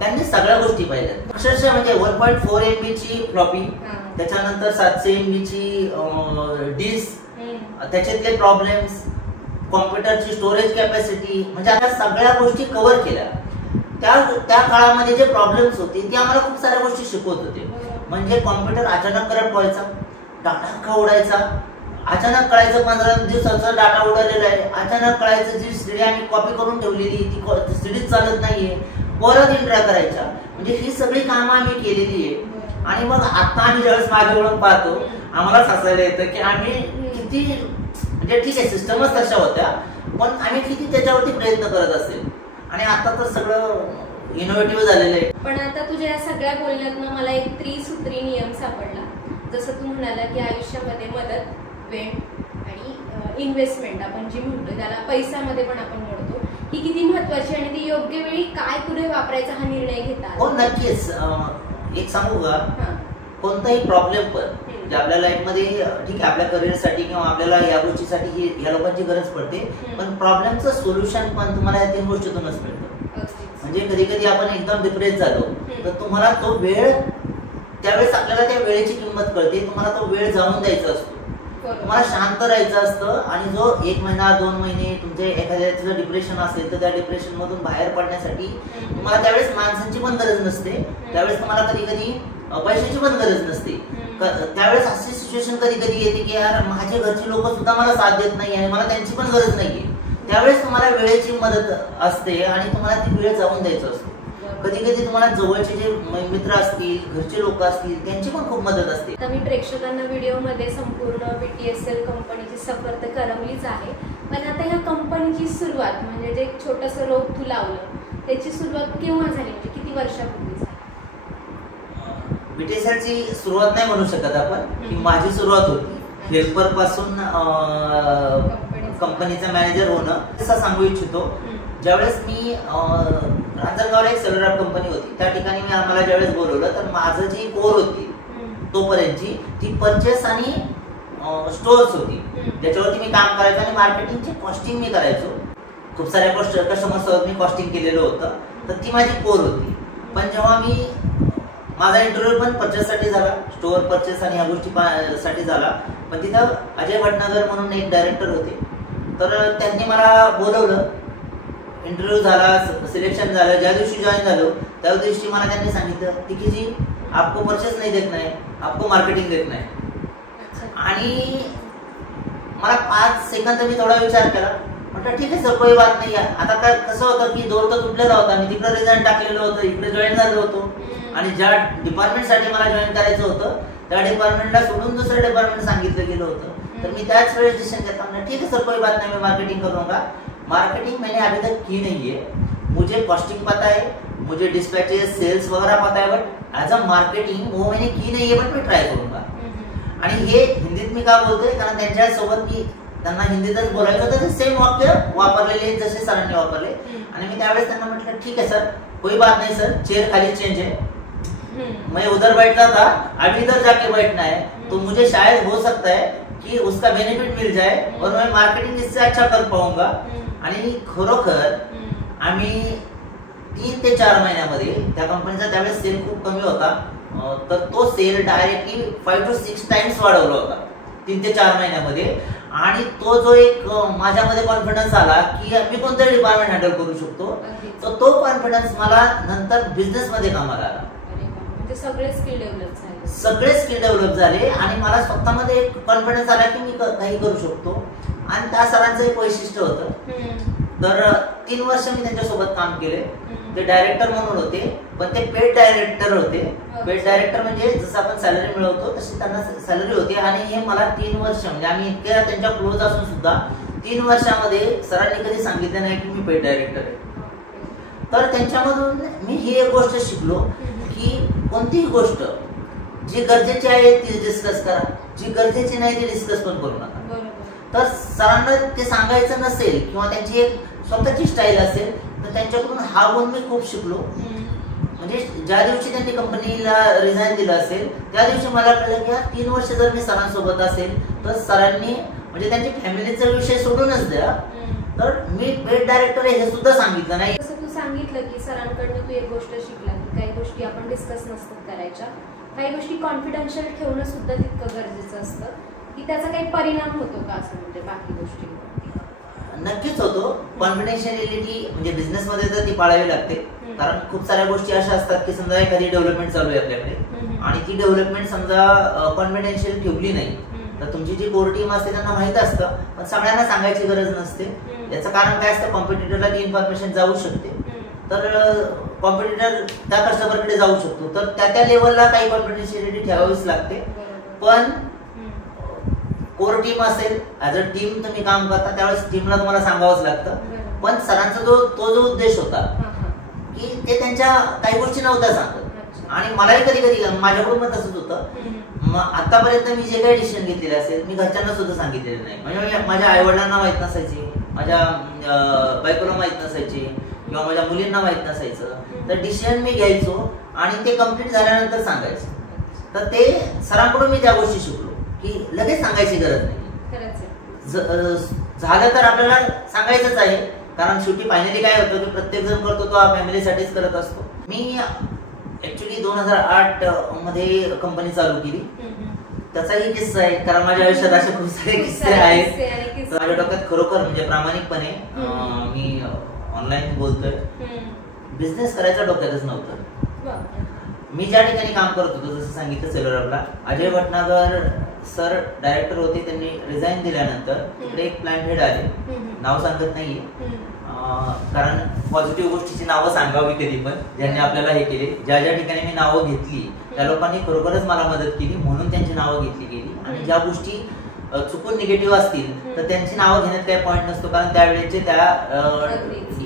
त्यांनी सगळ्या गोष्टी पाहिल्या. अक्षरशः म्हणजे 1.4 MB ची फ्लॉपी, त्याच्यानंतर 700 MB ची डिस्क, त्याच्यातले प्रॉब्लेम्स, कॉम्प्युटरची स्टोरेज कॅपॅसिटी म्हणजे आता सगळ्या गोष्टी कव्हर केल्या. त्या काळामध्ये जे प्रॉब्लेम्स होते ते आम्हाला खूप साऱ्या गोष्टी शिकवत होते. म्हणजे कॉम्प्युटर अचानक करप्ट व्हायचा, डाटा का उडायचा, अचानक कळायचं 15 दिवसाचा डाटा उडालेला आहे, अचानक कळायचं जी सीडी आम्ही कॉपी करून ठेवलेली ती सीडीच चालत नाहीये, परत एंट्री करायच्या. म्हणजे ही सगळी कामं आम्ही केलेली आहे. आणि मग आता आम्ही ज्यावेळेस मागे वळून पाहतो आम्हाला हसायला येतं की आम्ही किती म्हणजे ठीक आहे सिस्टमच तशा होत्या पण आम्ही किती त्याच्यावरती प्रयत्न करत असेल. आणि आता तर सगळं इनोव्हेटिव्ह झालेलं आहे. पण आता तुझ्या या सगळ्या बोलण्यातनं मला एक त्रिसूत्री नियम सापडला. जसं तू म्हणाला की आयुष्यामध्ये मदत, वेळ आणि इन्व्हेस्टमेंट आपण जी म्हणतो त्याला पैशामध्ये पण आपण म्हणतो ही किती महत्वाची आणि ती योग्य वेळी काय पुढे वापरायचा हा निर्णय घेतात. हो नक्कीच. एक सांगू का कोणताही प्रॉब्लेम पण जे आपल्या लाईफ मध्ये ठीक आहे आपल्या करिअरसाठी किंवा आपल्याला या गोष्टीसाठी या लोकांची गरज पडते पण प्रॉब्लेमचं सोल्युशन पण तुम्हाला या 3 गोष्टीतूनच मिळतं. म्हणजे कधी कधी आपण एकदम डिप्रेस झालो तर तुम्हाला तो वेळ त्यावेळेस आपल्याला त्या वेळेची किंमत कळते. तुम्हाला तो वेळ जाऊन द्यायचा असतो, तुम्हाला शांत राहायचं असतं. आणि जो 1 महिना 2 महिने तुमचे एखाद्याचं डिप्रेशन असेल तर त्या डिप्रेशन मधून बाहेर पडण्यासाठी तुम्हाला त्यावेळेस माणसांची पण गरज नसते, त्यावेळेस तुम्हाला कधी कधी पैशाची पण गरज नसते. त्यावेळेस अशी सिच्युएशन कधी कधी येते की यार माझे घरचे लोक सुद्धा मला साथ देत नाही आणि मला त्यांची पण गरज नाहीये. त्यावेळेस तुम्हाला वेळेची मदत असते आणि तुम्हाला ती वेळ जाऊन द्यायचं असतो. कधी कधी तुम्हाला जवळचे जे मित्र असतील घरचे लोक असतील त्यांची पण खूप मदत असते. आता मी प्रेक्षकांना व्हिडिओमध्ये संपूर्ण BTSL कंपनीची सफर तर करवलीच आहे पण आता ह्या कंपनीची सुरुवात म्हणजे जे छोटंसं रोप तू लावलं त्याची सुरुवात केव्हा झाली म्हणजे किती वर्षापूर्वी झाली? BTSLची सुरुवात नाही म्हणू शकत आपण की माझी सुरुवात होती हेल्पर पासून कंपनीचा मॅनेजर होणं असं सांगू इच्छितो. ज्यावेळेस मी रांजणगावला एक सेल्युलर कंपनी होती त्या ठिकाणी मी आम्हाला ज्यावेळेस बोलवलं तर माझं जी कोर होती तोपर्यंतची ती परचेस आणि स्टोअर्स होती ज्याच्यावरती मी काम करायचो आणि मार्केटिंगची कॉस्टिंग मी करायचो. खूप साऱ्या कस्टमर्ससोबत मी कॉस्टिंग केलेलं होतं तर ती माझी कोर होती. पण जेव्हा मी माझा इंटरव्ह्यू पण परचेससाठी झाला, स्टोअर परचेस आणि ह्या गोष्टी साठी झाला पण तिथं अजय भटनागर म्हणून एक डायरेक्टर होते तर त्यांनी मला बोलवलं. इंटरव्ह्यू झाला, सिलेक्शन झालं. ज्या दिवशी जॉईन झालो त्या दिवशी मला त्यांनी सांगितलं की जी आपको परचेस नाही देत नाही, आपको मार्केटिंग देत नाही. आणि मला 5 सेकंद मी थोडा विचार केला म्हटलं ठीक आहे सर, कोई बात नाही. आता काय कसं होतं की दोर तर तुटलेला होता, मी तिकडे रिझाईन टाकलेलं होतं, इकडे जॉईन झालो होतो आणि ज्या डिपार्टमेंटसाठी मला जॉईन करायचं होतं त्या डिपार्टमेंटला सोडून दुसरं डिपार्टमेंट सांगितलं गेलं होतं. तर मी त्याच वेळेस डिसिजन घेतला, ठीक है सर कोई बात नहीं, मैं मार्केटिंग करूंगा. मार्केटिंग मैंने अभी तक की नहीं है, मुझे कॉस्टिंग पता है, मुझे डिस्पैचेस सेल्स वगैरह पता है, बट ऍज अ मार्केटिंग वो मैंने की नहीं है, बट मैं ट्राय करूंगा. आणि हे हिंदीत मी का बोलतोय, कारण त्यांच्यासोबत मी त्यांना हिंदीतच बोलायचं होतं, ते सेम वाक्य वापरलेले जसे सरांनी वापरले. आणि मी त्यावेळेस त्यांना म्हटलं ठीक है सर कोई बात नहीं सर, चेयर खाली चेंज है, मैं उधर बैठता था, अभी इधर जाके बैठना है, तो मुझे शायद हो सकता है कि उसका बेनिफिट मिल जाए और मैं मार्केटिंग इससे अच्छा कर पाऊंगा. आणि खरोखर आम्ही 3 ते 4 महिन्यामध्ये त्या कंपनीचा त्यावेळेस सेल खूप कमी होता, तर तो सेल डायरेक्टली 5 to 6 टाइम्स वाढवला होता 3 ते 4 महिन्यामध्ये. आणि तो जो एक माझ्यामध्ये कॉन्फिडन्स आला की मी कोणतंही डिपार्टमेंट हँडल करू शकतो, तर तो कॉन्फिडन्स मला नंतर बिझनेस मध्ये कामाला आला. सगळे स्किल डेव्हलप झाले आणि मला स्वतःमध्ये एक कॉन्फिडन्स आला की मी काही करू शकतो. आणि त्या सरांचं एक वैशिष्ट्य होतं, तर 3 वर्ष मी त्यांच्यासोबत काम केले. ते डायरेक्टर म्हणून होते, पण ते पेड डायरेक्टर होते. पेड डायरेक्टर म्हणजे जसं आपण सॅलरी मिळवतो तशी त्यांना सॅलरी होती. आणि हे मला 3 वर्ष म्हणजे आम्ही इतक्या त्यांच्या क्लोज असून सुद्धा 3 वर्षामध्ये सरांनी कधी सांगितलं नाही की मी पेड डायरेक्टर आहे. तर त्यांच्यामधून मी ही एक गोष्ट शिकलो की कोणतीही गोष्ट जी गरजेची आहे ती डिस्कस करा, जी गरजेची नाही ती डिस्कस पण करू नका. तर सरांना ते सांगायचं नसेल किंवा त्यांची एक स्वतःची स्टाईल असेल तर त्यांच्याकडून हा गुण मी खूप शिकलो. म्हणजे ज्या दिवशी त्यांनी कंपनीला रिझाईन दिलं असेल त्या दिवशी मला कळलं की 3 वर्ष जर मी सरांसोबत असेल तर सरांनी म्हणजे त्यांची फॅमिलीचा विषय सोडूनच द्या, तर मी पेड डायरेक्टर आहे हे सुद्धा सांगितलं नाही. जसं तू सांगितलं की सरांकडनं तू एक गोष्ट शिकला की काही गोष्टी आपण डिस्कस नसतात करायच्या, काही गोष्टी कॉन्फिडेन्शियल ठेवणं सुद्धा तितकं गरजेचं असतं, की त्याचा काही परिणाम होतो का असं म्हणजे बाकी गोष्टी? नक्कीच होतो. कॉन्फिडेन्शियलिटी म्हणजे बिझनेस मध्ये तर ती पाळावी लागते, कारण खूप साऱ्या गोष्टी अशा असतात की समजा एखादी डेव्हलपमेंट चालू आहे आपल्याकडे आणि ती डेव्हलपमेंट समजा कॉन्फिडेन्शियल ठेवली नाही तर तुमची जी कोर टीम असते त्यांना माहित असतं, पण सगळ्यांना सांगायची गरज नसते. याचं कारण काय असतं, कॉम्पिटिटरला ती इन्फॉर्मेशन जाऊ शकते, तर कॉम्पिटिटर त्या कस्टमरकडे जाऊ शकतो, तर त्या लेवलला काही कॉन्फिडेन्शियलिटी ठेवावीच लागते. पण कोर टीम असेल, ऍज अ टीम तुम्ही काम करता त्यावेळेस टीमला तुम्हाला सांगावंच लागतं. पण सरांचा तो जो उद्देश होता की ते त्यांच्या काही गोष्टी नव्हत्या सांगत आणि मलाही कधी कधी माझ्याकडून पण तसंच होतं. आतापर्यंत मी जे काही डिसिजन घेतलेले असेल मी घरच्यांना सुद्धा सांगितलेलं नाही. म्हणजे माझ्या आई वडिलांना माहित नसायचे, माझ्या बायकोला माहित नसायचे किंवा माझ्या मुलींना माहित नसायचं. तर डिसिजन मी घ्यायचो आणि ते कम्प्लीट झाल्यानंतर सांगायचं. तर ते सरांकडून मी त्या गोष्टी शिकलो की लगेच सांगायची गरज नाही. झालं तर आपल्याला सांगायचंच आहे, कारण शेवटी फायनली काय होतं की प्रत्येक जण करतो तो फॅमिलीसाठीच करत असतो. मी ऍक्च्युली 2008 मध्ये कंपनी चालू केली. त्याचाही किस्सा आहे, कारण माझ्या आयुष्यात असे खूप सारे किस्से आहेत. माझ्या डोक्यात खरोखर म्हणजे प्रामाणिकपणे मी ऑनलाईन बोलतोय, बिझनेस करायचा डोक्यातच नव्हतं. मी ज्या ठिकाणी काम करत होतो जसं सांगितलं सेल्युलरला, अजय भटनागर सर डायरेक्टर होते. त्यांनी रिझाईन दिल्यानंतर तिकडे एक प्लांट हेड आले, नाव सांगत नाहीये कारण पॉझिटिव्ह गोष्टीची नावं सांगावी कधी पण, ज्यांनी आपल्याला हे केले. ज्या ज्या ठिकाणी मी नावं घेतली त्या लोकांनी खरोखरच मला मदत केली म्हणून त्यांची नावं घेतली गेली. आणि ज्या गोष्टी चुकून निगेटिव्ह असतील तर त्यांची नावं घेण्यात काही पॉईंट नसतो, कारण त्यावेळेचे त्या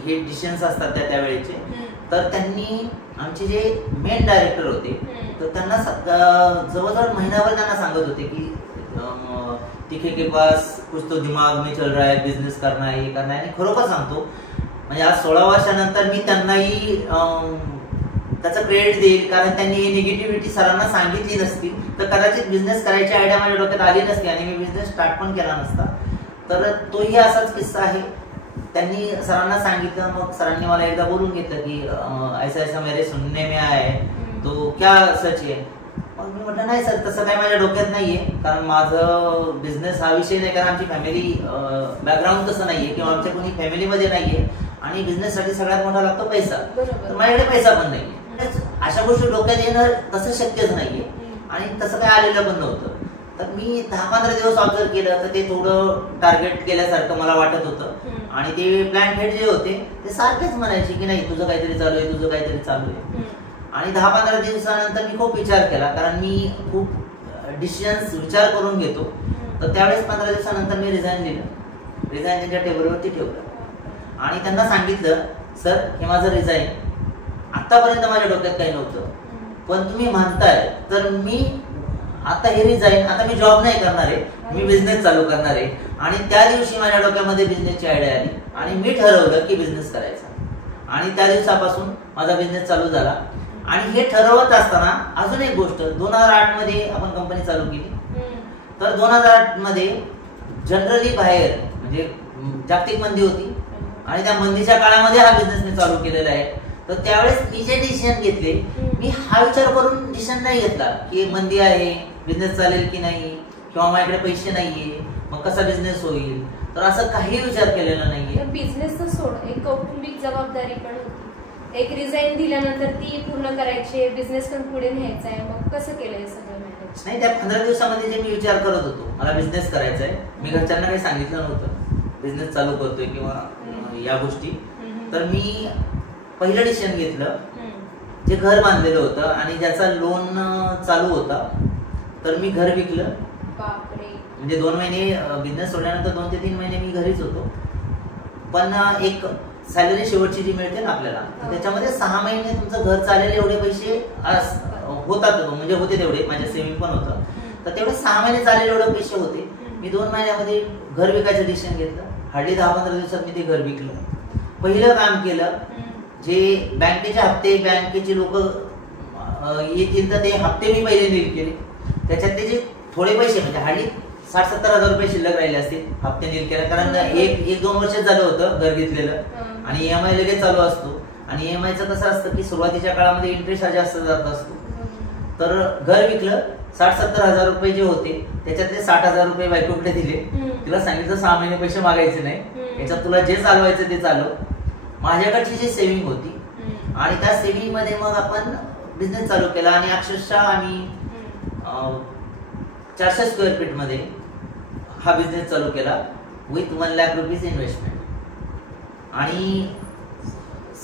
हे डिसिजन्स असतात त्यावेळेचे. तर त्यांनी आमचे जे मेन डायरेक्टर होते तर त्यांना जवळजवळ महिनाभर त्यांना सांगत होते की तिखे के पास कुछ तो दिमाग में चल रहा है, बिझनेस करना है, हे करना है. आणि खरोखर सांगतो म्हणजे आज 16 वर्षानंतर मी त्यांनाही त्याचं क्रेडिट देईल, कारण त्यांनी निगेटिव्हिटी सरांना सांगितली नसती तर कदाचित बिझनेस करायची आयडिया माझ्या डोक्यात आली नसती आणि मी बिझनेस स्टार्ट पण केला नसता. तर तोही असाच किस्सा आहे. त्यांनी सरांना सांगितलं, मग सरांनी मला एकदा बोलून घेतलं की ऐसा ऐसा मेरे सुनने में आया है, तो क्या सच आहे. मग मी म्हटलं नाही सर तसं काय माझ्या डोक्यात नाहीये, कारण माझं बिझनेस हा विषय नाही, कारण आमची फॅमिली बॅकग्राऊंड तसं नाहीये किंवा आमच्या कोणी फॅमिलीमध्ये नाहीये आणि बिझनेस साठी सगळ्यात मोठा लागतो पैसा, तर माझ्याकडे पैसा पण नाहीये. अशा गोष्टी डोक्यात येणं तसं शक्यच नाहीये आणि तसं काय आलेलं पण नव्हतं. तर मी 10-15 दिवस ऑब्झर्व केलं तर ते थोडं टार्गेट केल्यासारखं मला वाटत होतं आणि ते प्लॅन हेड जे होते ते सारखेच म्हणायचे की नाही तुझं काहीतरी चालू आहे, तुझं काहीतरी चालू आहे. आणि 10-15 दिवसानंतर मी खूप विचार केला, कारण मी खूप डिसिजन्स विचार करून घेतो. तर त्यावेळेस 15 दिवसानंतर मी रिझाईन दिलं. रिझाईन त्यांच्या टेबलवरती ठेवलं आणि त्यांना सांगितलं, सर हे माझं रिझाईन, आतापर्यंत माझ्या डोक्यात काही नव्हतं, पण तुम्ही म्हणताय तर मी आता हे रिझाईन, आता मी जॉब नाही करणार आहे, मी बिझनेस चालू करणार आहे. आणि त्या दिवशी माझ्या डोक्यामध्ये बिझनेसची आयडिया आली आणि मी ठरवलं की बिझनेस करायचा. आणि त्या दिवसापासून माझा बिझनेस चालू झाला. आणि हे ठरवत असताना अजून एक गोष्ट, 2008 मध्ये आपण कंपनी चालू केली. तर 2008 मध्ये जनरली बाहेर म्हणजे जागतिक मंदी होती आणि त्या मंदीच्या काळामध्ये हा बिझनेस मी चालू केलेला आहे. तर त्यावेळेस मी जे डिसिजन घेतले, मी हा विचार करून डिसिजन नाही घेतला की मंदी आहे, बिझनेस चालेल की नाही, किंवा माझ्याकडे पैसे नाहीये, मग कसा बिझनेस होईल. तर असं काही विचार केलेला नाहीये. बिझनेसचं सोड, एक कौटुंबिक जबाबदारी पण होती. एक रिझाईन दिल्यानंतर ती पूर्ण करायची, बिझनेस पण पुढे न्यायचा आहे. मग कसं केलं हे सगळं मॅनेज? नाही, त्या 15 दिवसामध्ये जे मी विचार करत होतो, मला बिझनेस करायचा आहे, मी घरच्यांना काही सांगितलं नव्हतं बिझनेस चालू करतोय किंवा या गोष्टी. तर मी पहिलं डिसिजन घेतलं, जे घर बांधलेलं होतं आणि ज्याचा लोन चालू होता, तर मी घर विकलं. म्हणजे 2 महिने बिझनेस सोडल्यानंतर 2 ते 3 महिने मी घरीच होतो. पण एक सॅलरी शेवटची जी मिळते ना आपल्याला, त्याच्यामध्ये 6 महिने तुमचं घर चालेल एवढे पैसे होतात, म्हणजे होते तेवढे, माझ्या सेव्हिंग पण होतं. तर तेवढे 6 महिने चालेल एवढे पैसे होते. मी 2 महिन्यामध्ये घर विकायचं डिसिजन घेतलं. हार्डली 10-15 दिवसात मी ते घर विकलं. पहिलं काम केलं, जे बँकेचे हप्ते, बँकेचे लोक येतील तर ते हप्ते मी पहिले नील केले. त्याच्यात ते जे थोडे पैसे म्हणजे हार्डली 60-70 हजार रुपये शिल्लक राहिले असतील, हप्ते नील केला. कारण 1-2 वर्ष झालं होतं घर घेतलेलं आणि EMI लगेच चालू असतो. आणि EMIचं कसं असतं की सुरुवातीच्या काळामध्ये इंटरेस्ट हा जास्त जात असतो. तर घर विकलं, 60-70 हजार रुपये जे होते त्याच्यातले 60 हजार रुपये बायकोकडे दिले. तिला सांगितलं 6 महिने पैसे मागायचे नाही, याच्यात तुला जे चालवायचं ते चालव. माझ्याकडची जी सेव्हिंग होती आणि त्या सेव्हिंग मध्ये मग आपण बिझनेस चालू केला. आणि अक्षरशः आम्ही 400 स्क्वेअर फीट मध्ये हा बिझनेस चालू केला विथ 1 लाख रुपीज इन्व्हेस्टमेंट. आणि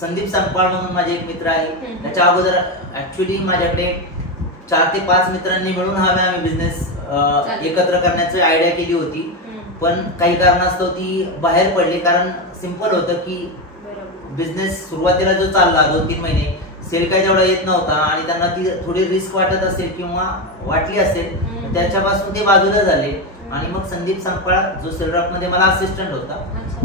संदीप संपाळ म्हणून माझे एक मित्र आहे, त्याच्या अगोदर ऍक्च्युली माझ्याकडे 4 ते 5 मित्रांनी मिळून आम्ही बिझनेस एकत्र करण्याची आयडिया केली होती. पण काही कारणास्तव ती बाहेर पडली. कारण सिंपल होतं की बिझनेस सुरुवातीला जो चालला 2-3 महिने सेल काही तेवढा येत नव्हता आणि त्यांना ती थोडी रिस्क वाटत असेल किंवा वाटली असेल, त्याच्यापासून ते बाजूला झाले. आणि मग संदीप संपाळ जो सेलरॉक मध्ये मला असिस्टंट होता,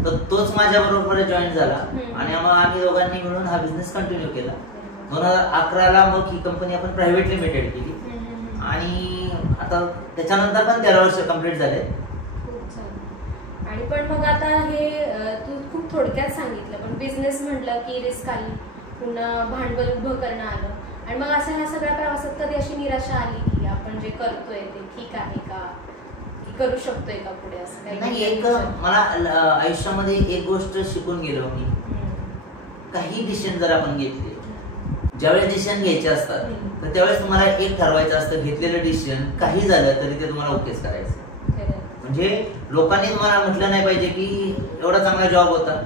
तर तोच माझ्या बरोबर जॉईन झाला आणि मग आम्ही दोघांनी मिळून हा बिझनेस कंटिन्यू केला. 2011ला मग ही कंपनी आपण प्रायव्हेट लिमिटेड केली आणि आता त्याच्यानंतर पण 13 वर्ष कंप्लीट झाले. आणि पण मग आता हे तू खूप थोडक्यात सांगितलं, पण बिझनेस म्हटलं की रिस्क आली, पुन्हा भांडवल उभं करणं आलं. आणि मग असं ह्या सगळ्या प्रवासात कधी अशी निराशा आली की आपण जे करतोय ते ठीक आहे का, करू शकतोय का पुढे, असं काही नाही? एक मला आयुष्यामध्ये एक गोष्ट शिकून गेलो मी, काही डिसिजन जर आपण घेतले, ज्यावेळेस डिसिजन घ्यायचे असतात तर त्यावेळेस तुम्हाला एक ठरवायचं असतं, घेतलेलं डिसिजन काही झालं तरी ते तुम्हाला ओकेच करायचं. म्हणजे लोकांनी तुम्हाला म्हटलं नाही पाहिजे की एवढा चांगला जॉब होता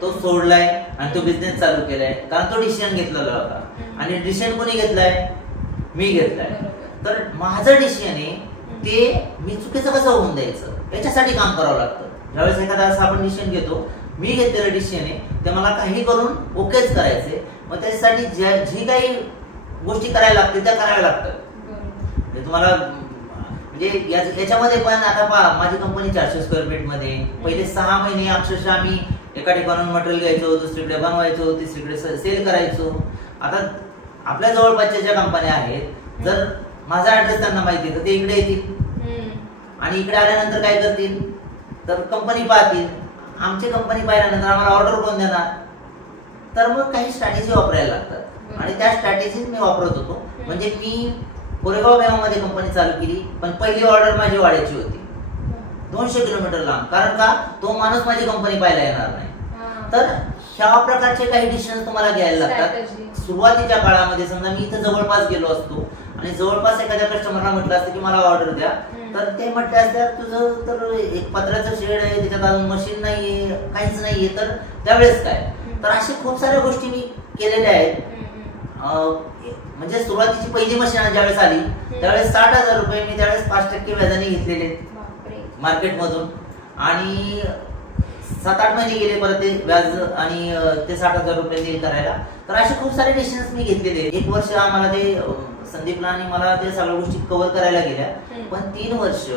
तो सोडलाय आणि तो बिझनेस चालू केलाय, कारण तो डिसिजन घेतलेला होता. आणि डिसिजन कोणी घेतलाय? मी घेतलाय. तर माझं डिसिजन आहे ते मी चुकीचं कसं होऊन द्यायचं, याच्यासाठी काम करावं लागतं. ज्यावेळेस एखादा असं आपण डिसिजन घेतो, मी घेतलेलं डिसिजन आहे ते मला काही करून ओकेच करायचे. मग त्याच्यासाठी जी काही गोष्टी करायला लागतील त्या कराव्या लागतात. तुम्हाला म्हणजे याच्यामध्ये पण आता पहा, माझी कंपनी 400 स्क्वेअर फीट मध्ये, पहिले 6 महिने अक्षरशः आम्ही एका ठिकाणून मटेरियल घ्यायचो, दुसरीकडे बनवायचो, तिसरीकडे सेल करायचो. आता आपल्या जवळपासच्या ज्या कंपन्या आहेत, जर माझा ऍड्रेस त्यांना माहिती आहे तर ते इकडे येतील आणि इकडे आल्यानंतर काय करतील, तर कंपनी पाहतील. आमची कंपनी पाहिल्यानंतर आम्हाला ऑर्डर कोण देणार? तर मग काही स्ट्रॅटेजी वापरायला लागतात आणि त्या स्ट्रॅटेजी मी वापरत होतो. म्हणजे मी कोरेगाव बेमामध्ये कंपनी चालू केली, पण पहिली ऑर्डर माझी वाड्याची होती, 200 किलोमीटर लांब. कारण का? तो माणूस माझी कंपनी पाहायला येणार नाही. तर ह्या प्रकारचे काही डिसिजन तुम्हाला घ्यायला लागतात सुरुवातीच्या काळामध्ये. समजा मी इथं जवळपास गेलो असतो आणि जवळपास एखाद्या कस्टमरला म्हटलं असतं की मला ऑर्डर द्या, तर ते म्हटले असतात तुझं तर एक पत्र्याचं शेड आहे, त्याच्यात अजून मशीन नाहीये, काहीच नाहीये, तर त्यावेळेस काय. तर अशा खूप साऱ्या गोष्टी मी केलेल्या आहेत. म्हणजे सुरुवातीची पहिली मशीन ज्यावेळेस आली त्यावेळेस 60,000 रुपये मी त्यावेळेस 5% व्याजाने घेतलेले मार्केटमधून, आणि 7-8 महिने गेले परत ते व्याज आणि ते 60,000 रुपये देईल करायला. तर असे खूप सारे डिसिजन्स मी घेतलेले. 1 वर्ष आम्हाला ते संदीपला आणि मला ते सगळ्या गोष्टी कव्हर करायला गेल्या, पण 3 वर्ष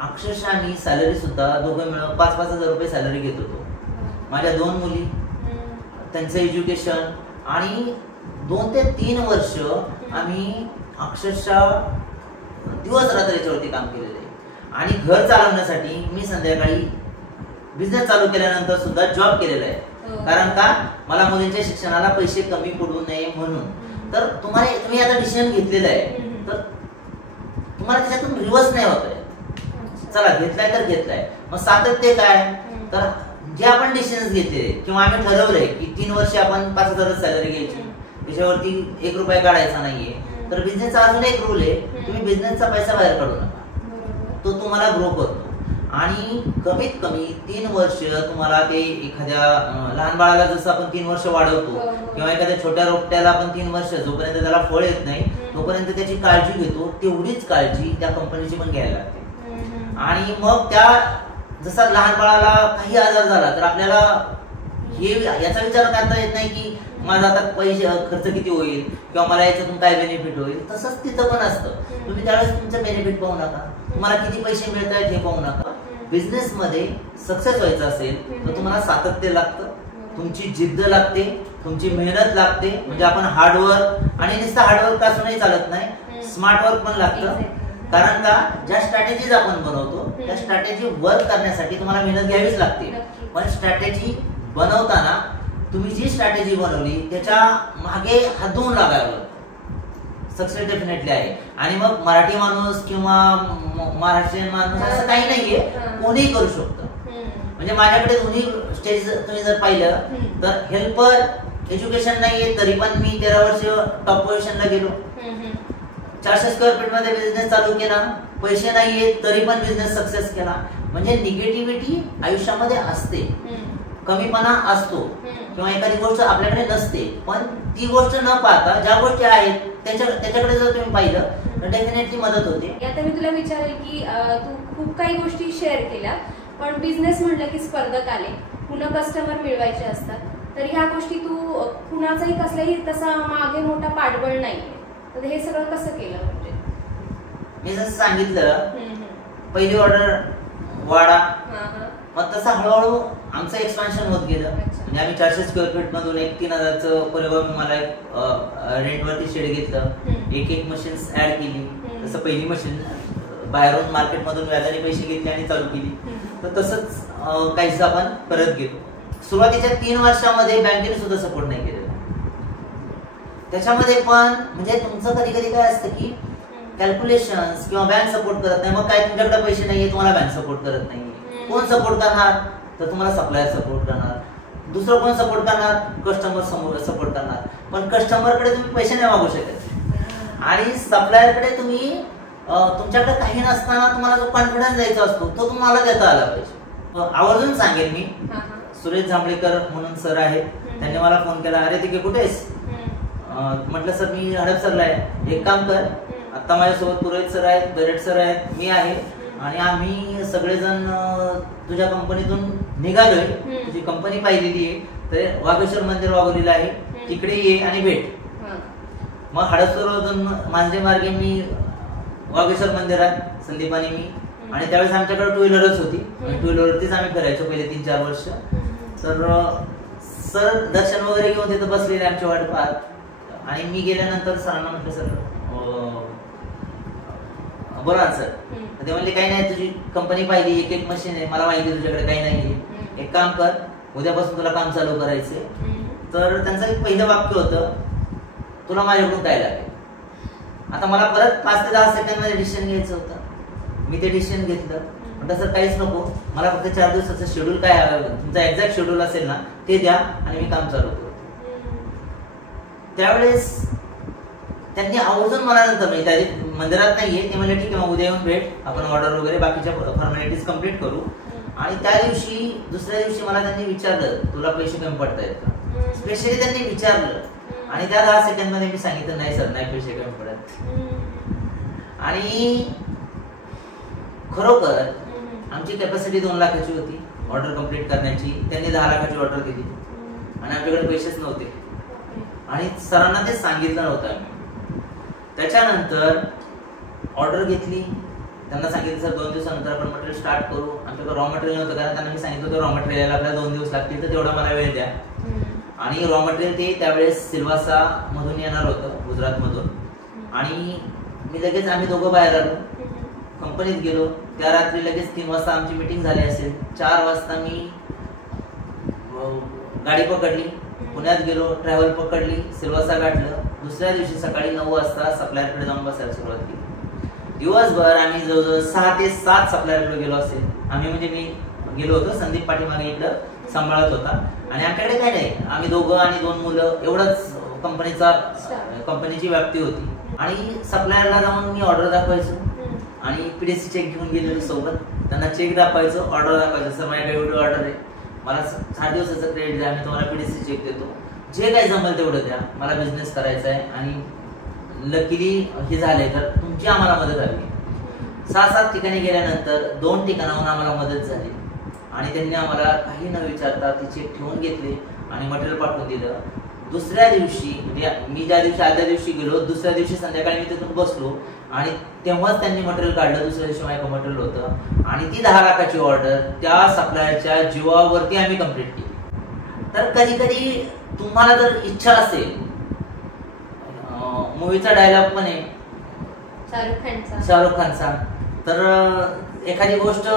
अक्षरशः मी सॅलरी सुद्धा दोघं मिळून 5-5 हजार रुपये सॅलरी घेत होतो. माझ्या 2 मुली, त्यांचं एज्युकेशन, आणि 2 ते 3 वर्ष आम्ही अक्षरशः दिवस रात्र याच्यावरती काम केलेलं आहे. आणि घर चालवण्यासाठी मी संध्याकाळी बिझनेस चालू केल्यानंतर सुद्धा जॉब केलेला आहे. कारण का, मला मुलींच्या शिक्षणाला पैसे कमी पडू नये म्हणून. तर तुम्ही आता डिसिजन घेतलेलं आहे, तर तुम्हाला त्याच्यातून रिव्हर्स नाही होत आहे. चला घेतलाय तर घेतलाय, मग सातत्य काय, तर जे आपण डिसिजन घेतले किंवा आम्ही ठरवलंय की 3 वर्ष आपण 5,000 सॅलरी घ्यायची, त्याच्यावरती 1 रुपया काढायचा नाहीये. तर बिझनेसचा अजून एक रूल आहे, तुम्ही बिझनेसचा पैसा बाहेर काढू नका, तो तुम्हाला ग्रो करतो. आणि कमीत कमी 3 वर्ष तुम्हाला ते एखाद्या लहान बाळाला जसं आपण 3 वर्ष वाढवतो किंवा एखाद्या छोट्या रोपट्याला आपण 3 वर्ष जोपर्यंत त्याला फळ येत नाही तोपर्यंत त्याची काळजी घेतो, तेवढीच काळजी त्या कंपनीची पण घ्यायला लागते. आणि मग त्या जसा लहान बाळाला काही आजार झाला तर आपल्याला याचा विचार करता येत नाही की माझा आता पैसे खर्च किती होईल किंवा मला याच्यातून काय बेनिफिट होईल. तसंच तिथं पण असतं. तुम्ही त्यावेळेस तुमचं बेनिफिट पाहू नका, तुम्हाला किती पैसे मिळत आहेत हे पाहू नका. बिझनेस मध्ये सक्सेस व्हायचं असेल तर तुम्हाला सातत्य लागतं, तुमची जिद्द लागते, तुमची मेहनत लागते. म्हणजे आपण हार्डवर्क, आणि नुसतं हार्डवर्क असूनही चालत नाही, स्मार्ट वर्क पण लागतं. कारण का, ज्या स्ट्रॅटेजीज आपण बनवतो त्या स्ट्रॅटेजी वर्क करण्यासाठी तुम्हाला मेहनत घ्यावीच लागते. पण स्ट्रॅटेजी बनवताना तुम्ही जी स्ट्रॅटेजी बनवली त्याच्या मागे हात धुवून लागावं, सक्सेस डेफिनेटली आहे. आणि मग मराठी माणूस किंवा महाराष्ट्रीयन माणूस असं काही नाहीये, कोणीही करू शकतं. म्हणजे माझ्याकडे दोन्ही स्टेज तुम्ही जर पाहिलं तर हेल्पर, एज्युकेशन नाहीये तरी पण मी 13 वर्ष टॉप पोझिशनला गेलो. 400 स्क्वेअर फीट मध्ये बिझनेस चालू केला, पैसे नाहीये तरी पण बिझनेस सक्सेस केला. म्हणजे निगेटिव्हिटी आयुष्यामध्ये असते, कमीपणा असतो किंवा एखादी गोष्ट आपल्याकडे नसते, पण ती गोष्ट न पाहता ज्या गोष्टी आहेत त्याच्याकडे जर तुम्ही पाहिलं तर डेफिनेटली मदत होते. आता मी तुला विचारेल की तू खूप काही गोष्टी शेअर केल्या, पण बिझनेस म्हटलं की स्पर्धक आले, पुन्हा कस्टमर मिळवायचे असतात, तर ह्या गोष्टी तू कुणाचाही कसलाही तसा मागे मोठा पाठबळ नाही, तर हे सगळं कसं केलं? म्हणजे मी जसं सांगितलं, पहिली ऑर्डर वाडा, मग तसं हळूहळू आमचं एक्सपान्शन होत गेलं. म्हणजे आम्ही 400 स्क्वेअर फीट मधून एक 3,000चं परिवार मला रेंटवरती शेड घेतलं, एक मशीन्स ऍड केली. तसं पहिली मशीन बाहेरून मार्केटमधून व्याजाने पैसे घेतले आणि चालू केली. तर तसंच काहीच आपण करत गेलो. सुरुवातीच्या 3 वर्षामध्ये बँकेने सुद्धा सपोर्ट नाही केलेला. त्याच्यामध्ये पण म्हणजे तुमचं कधी कधी काय असतं की कॅल्क्युलेशन्स किंवा बँक सपोर्ट करत नाही. मग काय, तुमच्याकडे पैसे नाहीये, तुम्हाला बँक सपोर्ट करत नाही. कोण सपोर्ट करणार, तर तुम्हाला सप्लायर सपोर्ट करणार. दुसरं कोण सपोर्ट करणार, कस्टमर सपोर्ट करणार. पण कस्टमरकडे तुम्ही पैसे नाही मागू शकत, आणि सप्लायरकडे तुम्ही तुमच्याकडे काही नसताना तुम्हाला जो कॉन्फिडन्स द्यायचा असतो तो तुम्हाला देता आला पाहिजे. आवर्जून सांगेन मी, सुरेश जांभळेकर म्हणून सर आहेत, त्यांनी मला फोन केला, अरे तिकडे कुठे आहेस? म्हटलं सर मी हडपसरला आहे. एक काम कर, आता माझ्यासोबत पुरोहित सर आहेत, गरेट सर आहेत, मी आहे, आणि आम्ही सगळेजण तुझ्या कंपनीतून निघालोय. तुझी कंपनी पाहिलेली आहे, तर वाघेश्वर मंदिर वाघोलीला आहे, तिकडे ये आणि भेट. मग हडपसरवरून मांजरे मार्गे मी वाघेश्वर मंदिरात, संदीप आणि मी, आणि त्यावेळेस आमच्याकडे 2 व्हीलरच होती. 2 व्हीलरवरतीच आम्ही फिरायचो पहिले 3-4 वर्ष. तर सर दर्शन वगैरे घेऊन तिथं बसलेले आमच्या वाट पाहत, आणि मी गेल्यानंतर सरांना म्हटलं, सर बोला ना सर. ते म्हणले काही नाही, तुझी कंपनी पाहिली, एक मशीन आहे, मला माहिती तुझ्याकडे काही नाहीये, एक काम कर, उद्यापासून तुला काम चालू करायचंय. तर त्यांचं एक पहिलं वाक्य होतं, तुला माझ्याकडून काय लागेल. आता मला परत 5 ते 10 सेकंड मध्ये डिसिजन घ्यायचं होतं. मी ते डिसिजन घेतलं. म्हटलं सर काहीच नको, मला फक्त 4 दिवसाचं शेड्यूल काय, तुमचा एक्झॅक्ट शेड्यूल असेल ना ते द्या आणि मी काम चालू करतो. त्यावेळेस त्यांनी आवर्जून मला नंतर म्हणजे मंदिरात नाहीये ते म्हणले ठीक आहे मग उद्या येऊन भेट, आपण ऑर्डर वगैरे बाकीच्या फॉर्मॅलिटीज कम्प्लीट करू. आणि त्या दिवशी दुसऱ्या दिवशी मला त्यांनी विचारलं तुला पैसे कमी पडतायत का, स्पेशली त्यांनी विचारलं. आणि त्या 10 सेकंदमध्ये मी सांगितलं नाही सर नाही पैसे कमी पडत. आणि खरोखर आमची कॅपॅसिटी 2 लाखाची होती ऑर्डर कम्प्लीट करण्याची, त्यांनी 10 लाखाची ऑर्डर दिली आणि आमच्याकडे पैसेच नव्हते आणि सरांना ते सांगितलं नव्हतं आम्ही. त्याच्यानंतर ऑर्डर घेतली, त्यांना सांगितलं सर 2 दिवसानंतर आपण मटेरियल स्टार्ट करू. आमच्याकडे रॉ मटेरियल नव्हतं कारण त्यांना मी सांगितलं होतं रॉ मटेरियल आपल्याला 2 दिवस लागतील तर तेवढा मला वेळ द्या. आणि रॉ मटेरियल ते त्यावेळेस सिल्वासा मधून येणार होतं, गुजरात मधून. आणि मी लगेच आम्ही दोघं बाहेर आलो, कंपनीत गेलो. त्या रात्री लगेच 3 वाजता आमची मीटिंग झाली असेल. 4 वाजता मी गाडी पकडली, पुण्यात गेलो, ट्रॅव्हल पकडली, सिल्वासा गाठलं. दुसऱ्या दिवशी सकाळी 9 वाजता सप्लायरकडे जाऊन बसायला सुरुवात केली. दिवसभर आम्ही जवळजवळ 6 ते 7 सप्लायरकडे गेलो असेल आम्ही. म्हणजे मी गेलो होतो, संदीप पाठीमागे इकडं सांभाळत होता. आणि आमच्याकडे काय नाही, आम्ही दोघं आणि 2 मुलं एवढंच कंपनीची व्याप्ती होती. आणि सप्लायरला जाऊन मी ऑर्डर दाखवायचो आणि पीडीसी चेक घेऊन गेलेलो सोबत, त्यांना चेक दाखवायचो, ऑर्डर दाखवायचो. सर माझ्याकडे एवढी ऑर्डर आहे, मला 60 दिवसाचं क्रेडिट द्या, मी तुम्हाला पीडीसी चेक देतो, जे काही जमेल तेवढं द्या, मला बिझनेस करायचा आहे. आणि लकीली हे झाले तर तुमची आम्हाला मदत झाली. 6-7 ठिकाणी गेल्यानंतर 2 ठिकाणाहून आम्हाला मदत झाली आणि त्यांनी आम्हाला काही न विचारता ती चेक ठेवून घेतले आणि मटेरियल पाठवून दिलं. दुसऱ्या दिवशी म्हणजे मी ज्या दिवशी आदल्या दिवशी गेलो, दुसऱ्या दिवशी संध्याकाळी मी तिथून बसलो आणि तेव्हाच त्यांनी मटेरियल काढलं. दुसऱ्या दिवशी माझ्याकडे मटेरियल होतं आणि ती 10 लाखाची ऑर्डर त्या सप्लायरच्या जीवावरती आम्ही कम्प्लीट केली. तर कधी कधी तुम्हाला जर इच्छा असेल, मूवीचा डायलॉग पण आहे शाहरुख खानचा, तर एखादी गोष्ट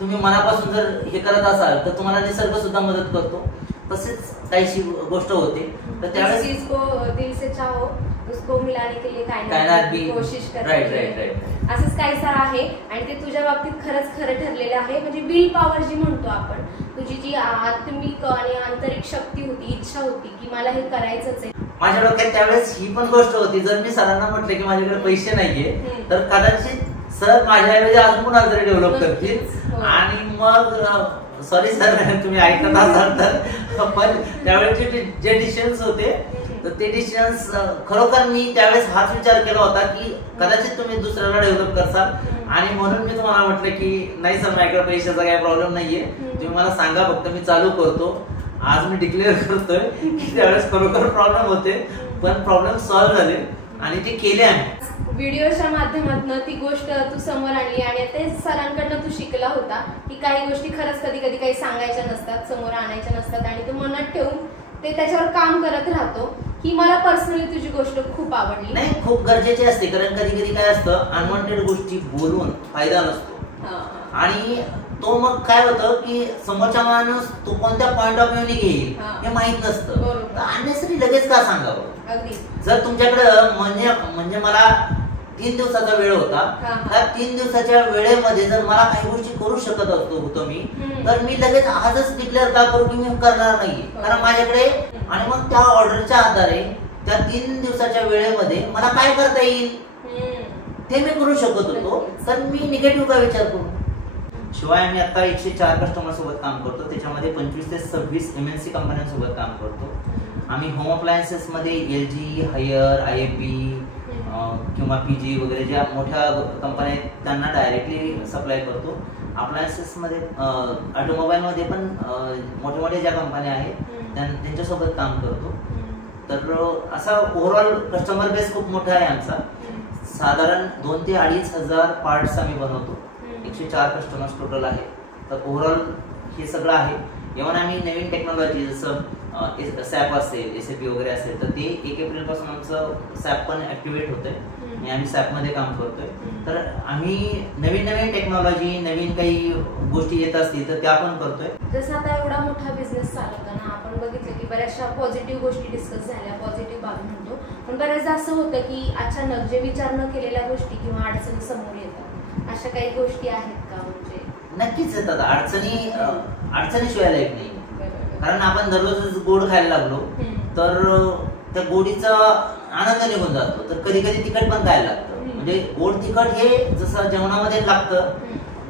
तुम्ही मनापासून जर हे करत असाल तर तुम्हाला निसर्ग सुद्धा मदत करतो. तसेच काहीशी गोष्ट होते तर त्यावेळेस दिल से चाहो उसको मिलाने के लिए कायनात भी कोशिश करते. राईट असंच काहीसं आहे आणि ते तुझ्या बाबतीत खरंच खरं ठरलेलं आहे. म्हणजे विल पॉवर जी म्हणतो आपण, तुझी जी आत्मिक आणि आंतरिक शक्ती होती, इच्छा होती की मला हे करायचंच आहे. माझ्या डोक्यात त्यावेळेस ही पण गोष्ट होती, जर मी सरांना म्हटलं की माझ्याकडे पैसे नाहीये तर कदाचित सर माझ्याऐवजी अजून कोणाला तरी डेव्हलप करतील. आणि मग सॉरी सर तुम्ही ऐकत असाल तर, पण त्यावेळेचे जे डिसिजन्स होते तर ते डिसिजन्स खरोखर मी त्यावेळेस हाच विचार केला होता की कदाचित तुम्ही दुसऱ्याला डेव्हलप करसाल. आणि म्हणून मी तुम्हाला म्हटलं की नाही सर माझ्याकडे पैशाचा काही प्रॉब्लेम नाहीये, तुम्ही मला सांगा फक्त मी चालू करतो. आज मी डिक्लेअर करतोय की त्यावेळेस खरोखर प्रॉब्लेम होते पण प्रॉब्लेम सॉल्व्ह झाले आणि ते केले आम्ही. व्हिडिओच्या माध्यमातून ती गोष्ट तू समोर आणली आणि ते सरांकडनं तू शिकला होता की काही गोष्टी खरंच कधी कधी काही सांगायच्या नसतात, समोर आणायच्या नसतात आणि तू मनात ठेवून ते त्याच्यावर काम करत राहतो. ही मला पर्सनली तुझी गोष्ट खूप आवडली. नाही, खूप गरजेची असते कारण कधी कधी काय असतं अनवॉन्टेड गोष्टी बोलून फायदा नसतो. आणि तो मग काय होतं की समोरचा माणूस तो कोणत्या पॉइंट ऑफ व्ह्यूने घेईल हे माहित नसतं. अननेसरी लगेच का सांगावं. जर तुमच्याकडं म्हणजे मला 3 दिवसाचा वेळ होता, त्या 3 दिवसाच्या वेळेमध्ये जर मला काही गोष्टी करू शकत होतो मी, तर मी लगेच आजच डिक्लेअर का करू की मी करणार नाही कारण माझ्याकडे. आणि मग त्या ऑर्डरच्या आधारे त्या 3 दिवसाच्या वेळेमध्ये मला काय करता येईल ते मी करू शकत होतो. तर मी निगेटिव्ह का विचार करू. शिवाय आम्ही आता 104 कस्टमर सोबत काम करतो, त्याच्यामध्ये 25 ते 26 MNC कंपन्यांसोबत काम करतो. आम्ही होम अप्लायन्सेस मध्ये LG, हायर, IFB किंवा PG वगैरे ज्या मोठ्या कंपन्या आहेत त्यांना डायरेक्टली सप्लाय करतो. अप्लायन्सेस मध्ये ऑटोमोबाईल मध्ये पण मोठ्या मोठ्या ज्या कंपन्या आहेत त्यांच्यासोबत काम करतो. तर असा ओव्हरऑल कस्टमर बेस खूप मोठा आहे आमचा. साधारण 2 ते 2.5 हजार पार्ट्स आम्ही बनवतो. 104 कस्टमर्स टोटल आहे. तर ओव्हरऑल हे सगळं आहे. इव्हन आम्ही नवीन टेक्नॉलॉजी जसं सॅप असेल, SAP वगैरे असेल तर ते 1 एप्रिल पासून आमचं सॅप पण ऍक्टिव्हेट होतंय आणि आम्ही सॅप मध्ये काम करतोय. तर आम्ही नवीन टेक्नॉलॉजी, नवीन काही गोष्टी येत असतील तर त्या पण करतोय. जसं आता एवढा मोठा बिझनेस चालवताना आपण बघितलं की बऱ्याचशा पॉझिटिव्ह गोष्टी डिस्कस झाल्या, पॉझिटिव्ह बाबी म्हणतो. पण बऱ्याचदा असं होतं की अचानक जे विचार न केलेल्या गोष्टी किंवा अडचणी समोर येतात. अशा काही गोष्टी आहेत का? म्हणजे नक्कीच येतात अडचणीशिवाय लाईफ नाही. कारण आपण दररोज गोड खायला लागलो तर त्या गोडीचा आनंद निघून जातो. तर कधी कधी तिखट पण खायला लागतं. म्हणजे गोड तिखट हे जसं जेवणामध्ये लागतं,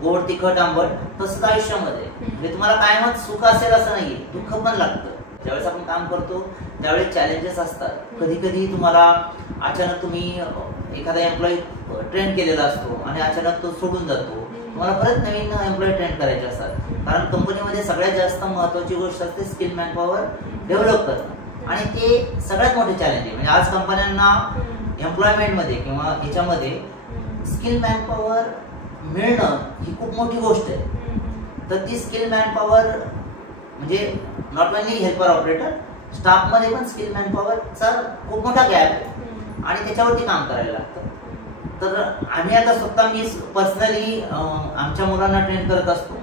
गोड तिखट आंबट, तसंच आयुष्यामध्ये म्हणजे तुम्हाला कायमच सुख असेल असं नाही, दुःख पण लागतं. ज्यावेळेस आपण काम करतो त्यावेळेस चॅलेंजेस असतात. कधी कधी तुम्हाला अचानक तुम्ही एखादा एम्प्लॉई ट्रेन केलेला असतो आणि अचानक तो सोडून जातो, तुम्हाला परत नवीन एम्प्लॉई ट्रेन करायचे असतात. कारण कंपनीमध्ये सगळ्यात जास्त महत्वाची गोष्ट असते स्किल मॅनपॉवर डेव्हलप करणं, आणि ते सगळ्यात मोठे चॅलेंज आहे. म्हणजे आज कंपन्यांना एम्प्लॉयमेंटमध्ये किंवा ह्याच्यामध्ये स्किल मॅनपॉवर मिळणं ही खूप मोठी गोष्ट आहे. तर ती स्किल मॅनपॉवर म्हणजे नॉट ओनली हेल्पर ऑपरेटर, स्टाफमध्ये पण स्किल मॅनपॉवरचा खूप मोठा गॅप आहे आणि त्याच्यावरती काम करायला लागतं. तर आम्ही आता स्वतः मी पर्सनली आमच्या मुलांना ट्रेन करत असतो.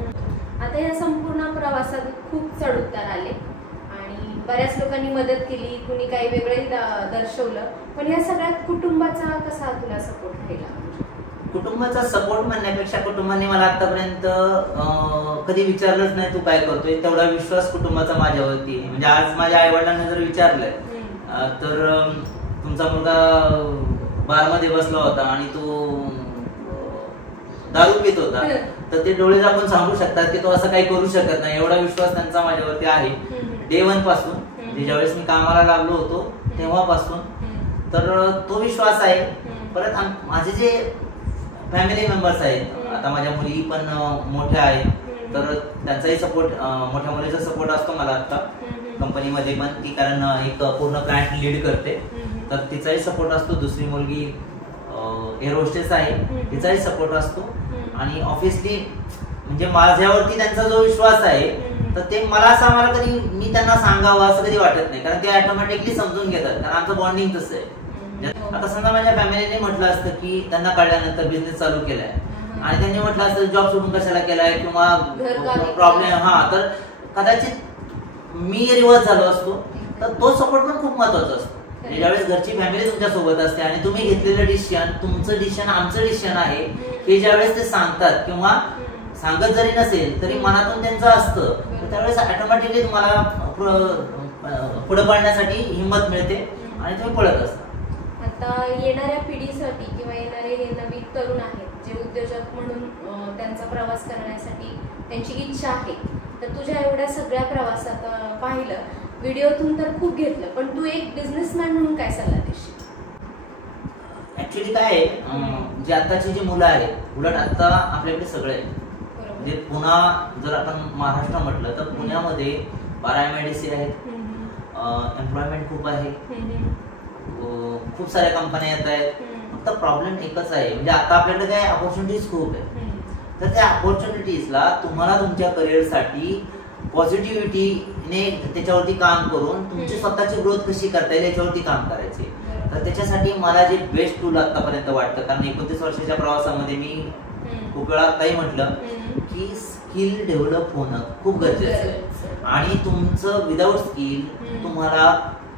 आता या संपूर्ण प्रवासात खूप चढ उतार आले आणि बऱ्याच लोकांनी मदत केली, कुणी काही वेगळंही दर्शवलं, पण या सगळ्यात कुटुंबाचा कसा तुला सपोर्ट राहिला? कुटुंबाचा सपोर्ट म्हणण्यापेक्षा कुटुंबाने मला आतापर्यंत कधी विचारलंच नाही तू काय करतोय, तेवढा विश्वास कुटुंबाचा माझ्यावरती. म्हणजे आज माझ्या आई वडिलांना जर विचारलंय तर तुमचा मुलगा बारमध्ये बसला होता आणि तो दारू पित होता, तर ते डोळे झाकून सांगू शकतात की तो असं काही करू शकत नाही. एवढा विश्वास त्यांचा माझ्यावरती आहे डे 1 पासून, म्हणजे ज्यावेळेस मी कामाला लागलो होतो तेव्हापासून. तर तो विश्वास आहे. परत माझे जे फॅमिली मेंबर्स आहेत, आता माझ्या मुली पण मोठ्या आहेत, तर त्यांचाही सपोर्ट, मोठ्या मुलीचा सपोर्ट असतो मला आता कंपनीमध्ये पण. ती कारण एक पूर्ण प्लांट लीड करते, तर तिचाही सपोर्ट असतो. दुसरी मुलगी एअर होस्टेस आहे, तिचाही सपोर्ट असतो. आणि ऑब्व्हियसली म्हणजे माझ्यावरती त्यांचा जो विश्वास आहे, तर ते मला कधी मी त्यांना सांगावं असं कधी वाटत नाही, कारण ते ऑटोमॅटिकली समजून घेतात, कारण आमचं बॉन्डिंग तसं आहे. आता समजा माझ्या फॅमिलीने म्हटलं असतं की त्यांना कळल्यानंतर बिझनेस चालू केलाय आणि त्यांनी म्हटलं असतं जॉब सोडून कशाला केलाय किंवा प्रॉब्लेम, तर कदाचित मी रिवर्स झालो असतो. तर तो सपोर्ट पण खूप महत्वाचा असतो. ज्यावेळेस घरची फॅमिली तुमच्या सोबत असते आणि तुम्ही घेतलेलं डिसिजन, तुमचं डिसिजन आमचं डिसिजन आहे हे ज्यावेळेस ते सांगतात किंवा सांगत जरी नसेल तरी मनातून त्यांचं असतं, त्यावेळेस ऑटोमॅटिकली तुम्हाला पुढे पडण्यासाठी हिंमत मिळते आणि तुम्ही पळत असता. आता येणाऱ्या पिढीसाठी किंवा येणारे हे नवीन तरुण आहेत जे उद्योजक म्हणून त्यांचा प्रवास करण्यासाठी त्यांची इच्छा आहे, तर तुझ्या एवढ्या सगळ्या प्रवासात पाहिलं, व्हिडिओतून तर खूप घेतलं, पण तू एक बिझनेसमॅन म्हणून काय सल्ला देशील? ऍक्च्युली काय आहे, जे आताची जी मुलं आहेत, उलट आता आपल्याकडे सगळे म्हणजे पुन्हा जर आपण महाराष्ट्र म्हटलं तर पुण्यामध्ये 12 MIDC आहेत, एम्प्लॉयमेंट खूप आहे, खूप साऱ्या कंपन्या येत आहेत. फक्त प्रॉब्लेम एकच आहे, म्हणजे आता आपल्याकडे काय अपॉर्च्युनिटीज खूप आहे. तर त्या अपॉर्च्युनिटीजला तुम्हाला तुमच्या करिअरसाठी पॉझिटिव्हिटीने त्याच्यावरती काम करून तुमची स्वतःची ग्रोथ कशी करता येईल याच्यावरती काम करायचे. तर त्याच्यासाठी मला जे बेस्ट टूल आतापर्यंत वाटतं, कारण 29 वर्षाच्या प्रवासामध्ये मी खूप वेळा काही म्हटलं की स्किल डेव्हलप होणं खूप गरजेचं आहे. आणि तुमचं विदाउट स्किल तुम्हाला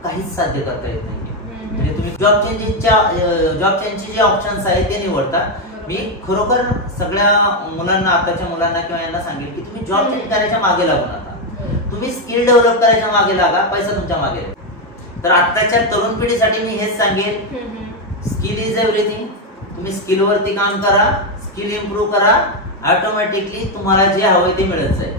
काहीच साध्य करता येत नाही. म्हणजे तुम्ही जॉब चेंजचे जे ऑप्शन्स आहेत ते निवडता. मी खरोखर सगळ्या मुलांना, आताच्या मुलांना किंवा यांना सांगेल की तुम्ही जॉब चेंज करायच्या मागे लागू नका, तुम्ही स्किल डेव्हलप करायच्या मागे लागा, पैसा तुमच्या मागे. तर आताच्या तरुण पिढीसाठी मी हेच सांगेल, स्किल इज एव्हरीथिंग. तुम्ही स्किल वरती काम करा, स्किल इम्प्रूव्ह करा, ऑटोमॅटिकली तुम्हाला जे हवंय ते मिळत जाईल.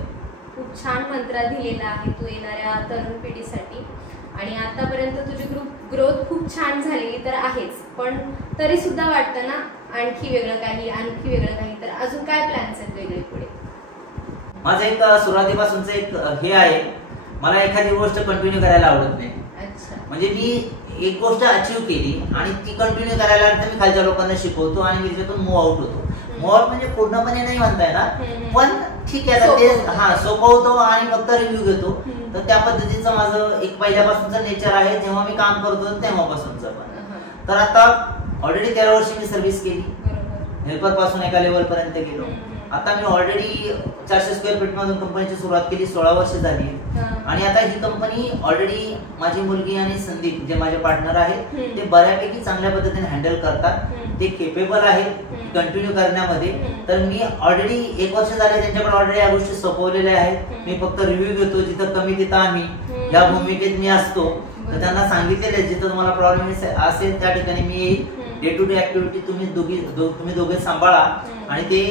खूप छान मंत्र दिलेला आहे तू येणाऱ्या तरुण पिढीसाठी. आणि आतापर्यंत तुझी ग्रोथ खूप छान झालेली तर आहेच, पण तरी सुद्धा वाटतं ना आणखी वेगळं काही, तर अजून काय प्लॅन्स आहेत वेगळे पुढे? माझं एक सुरुवातीपासूनच एक हे आहे, मला एखादी गोष्ट कंटिन्यू करायला आवडत नाही. म्हणजे मी एक गोष्ट अचीव्ह केली आणि ती कंटिन्यू करायला लागते, मी खालच्या लोकांना शिकवतो आणि मी त्याच्यातून मूव आउट होतो. मूव आउट म्हणजे पूर्णपणे नाही म्हणताय ना, पण ठीक आहे ते सोपवतो आणि फक्त रिव्ह्यू घेतो. तर त्या पद्धतीचं माझं एक पहिल्यापासूनचं नेचर आहे, जेव्हा मी काम करतो तेव्हापासूनचं. पण तर आता ऑलरेडी 13 वर्ष मी सर्व्हिस केली, हेल्पर पासून एका लेवल पर्यंत गेलो. आता मी ऑलरेडी 400 स्क्वेअर फीट मधून कंपनीची सुरुवात केली, 16 वर्ष झाली. आणि आता ही कंपनी ऑलरेडी माझी मुलगी आणि संदीप जे माझे पार्टनर आहेत ते बऱ्यापैकी चांगल्या पद्धतीने हँडल करतात. ते केपेबल आहेत कंटिन्यू करण्यामध्ये. तर मी ऑलरेडी 1 वर्ष झाले त्यांच्याकडे ऑलरेडी या गोष्टी सोपवलेल्या आहेत. मी फक्त रिव्ह्यू घेतो, जिथं कमी तिथं आम्ही या भूमिकेत मी असतो. तर त्यांना सांगितलेलं आहे जिथं तुम्हाला प्रॉब्लेम असेल त्या ठिकाणी मी येईल, डे टू डे ऍक्टिव्हिटी तुम्ही दोघे सांभाळा आणि ते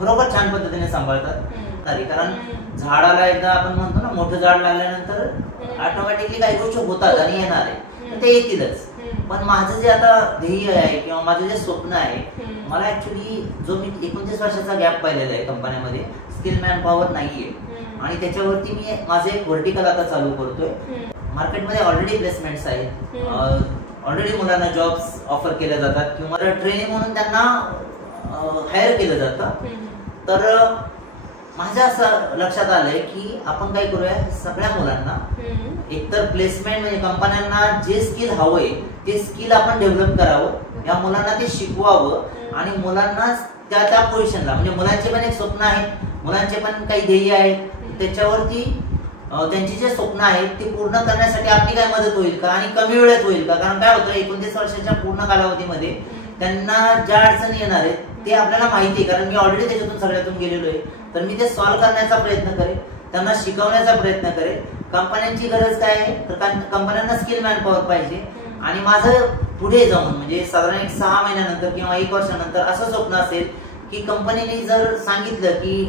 खरोखर छान पद्धतीने सांभाळतात. कारण झाडाला एकदा आपण म्हणतो ना, मोठं झाड लागल्यानंतर ऑटोमॅटिकली काही गोष्टी होतात आणि येणार आहे, ते येतीलच. पण माझं जे आता ध्येय आहे किंवा माझं जे स्वप्न आहे, मला ऍक्च्युली जो मी 29 वर्षाचा गॅप पाहिलेला आहे कंपन्यामध्ये, स्किल मॅन पॉवर नाहीये आणि त्याच्यावरती मी माझं एक व्हर्टिकल आता चालू करतोय. मार्केटमध्ये ऑलरेडी प्लेसमेंट्स आहेत, ऑलरेडी मुलांना जॉब्स ऑफर केल्या जातात किंवा ट्रेनिंग म्हणून त्यांना हायर केलं जातं. तर माझ्या असं लक्षात आलंय की आपण काय करूया, सगळ्या मुलांना एकतर प्लेसमेंट म्हणजे कंपन्यांना जे स्किल हवंय ते स्किल आपण डेव्हलप करावं, या मुलांना ते शिकवावं आणि मुलांना त्या पोझिशनला, म्हणजे मुलांचे पण एक स्वप्न आहेत, मुलांचे पण काही ध्येय आहेत, त्याच्यावरती त्यांची जे स्वप्न आहेत ते पूर्ण करण्यासाठी आपली काय मदत होईल का आणि कमी वेळेत होईल का. कारण काय होतं, 29 वर्षाच्या पूर्ण कालावधीमध्ये त्यांना ज्या अडचणी येणार आहेत ते आपल्याला माहिती आहे, कारण मी ऑलरेडी त्याच्यातून सगळ्यातून गेलेलो आहे. तर मी ते सॉल्व्ह करण्याचा प्रयत्न करेन, त्यांना शिकवण्याचा प्रयत्न करेन. कंपन्यांची गरज काय आहे, तर कंपन्यांना स्किल मॅन पॉवर पाहिजे आणि माझं पुढे जाऊन म्हणजे साधारण 6 महिन्यानंतर किंवा 1 वर्षानंतर असं स्वप्न असेल की कंपनीने जर सांगितलं की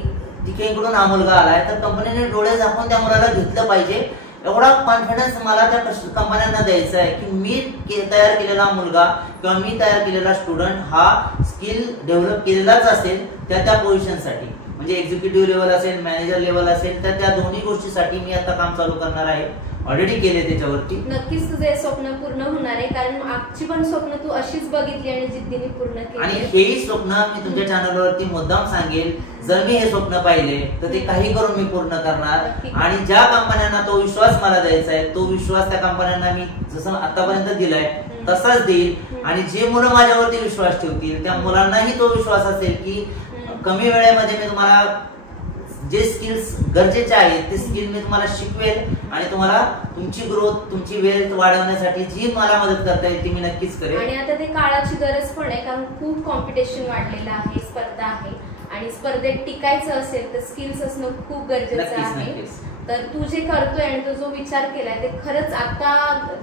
तिकडून हा मुलगा आलाय, तर कंपनीने डोळे झाकून त्या मुलाला घेतलं पाहिजे. एवढा कॉन्फिडन्स मला त्या कंपन्यांना द्यायचा आहे की मी तयार केलेला मुलगा किंवा मी तयार केलेला स्टुडंट हा स्किल डेव्हलप केलेलाच असेल त्या पोझिशनसाठी, म्हणजे एक्झिक्युटिव्ह लेवल असेल, मॅनेजर लेवल असेल, तर त्या दोन्ही गोष्टीसाठी मी आता काम चालू करणार आहे. ऑलरेडी केले त्याच्यावरती. नक्कीच तुझे स्वप्न पूर्ण होणार आहे, कारण आजची पण स्वप्न तू अशीच बघितली आणि जिद्दीने पूर्ण केली. आणि हेही स्वप्न मी तुमच्या चॅनलवरती मुद्दाम सांगेल, जर मी हे स्वप्न पाहिले तर ते काही करून मी पूर्ण करणार. आणि ज्या कंपन्यांना तो विश्वास मला द्यायचा आहे, तो विश्वास त्या कंपन्यांना मी जसं आतापर्यंत दिलाय तसाच देईल. आणि जे मुलं माझ्यावरती विश्वास ठेवतील त्या मुलांनाही तो विश्वास असेल की कमी वेळेमध्ये मी तुम्हाला जे स्किल्स गरजेचे आहेत ते स्किल मी तुम्हाला शिकवेल आणि तुम्हाला तुमची ग्रोथ, तुमची वेल्थ वाढवण्यासाठी जी मला मदत करता येईल ती मी नक्कीच करेन. आणि आता ते काळाची गरज पण आहे, कारण खूप कॉम्पिटिशन वाढलेलं आहे, स्पर्धा आहे आणि स्पर्धेत टिकायचं असेल तर स्किल्स असणं खूप गरजेचं आहे. तर तू जे करतोय आणि तू जो विचार केलाय ते खरंच आता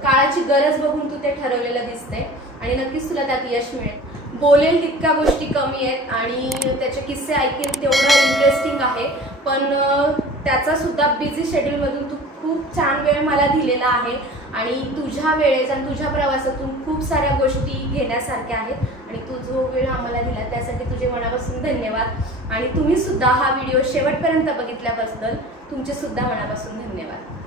काळाची गरज बघून तू ते ठरवलेलं दिसतंय आणि नक्कीच तुला त्यात यश मिळेल. बोलेल तितक्या गोष्टी कमी आहेत आणि त्याचे किस्से ऐकेल तेवढं इंटरेस्टिंग आहे, पण त्याचा सुद्धा बिझी शेड्यूल मधून तू खूप छान वेळ मला दिलेला आहे आणि तुझ्या वेळेचा आणि तुझ्या प्रवासातून खूप साऱ्या गोष्टी घेण्यासारख्या आहेत आणि तू जो वेळ आम्हाला दिला त्यासाठी तुझे मनापासून धन्यवाद. आणि तुम्ही सुद्धा हा व्हिडिओ शेवटपर्यंत बघितल्याबद्दल तुमचे सुद्धा मनापासून धन्यवाद.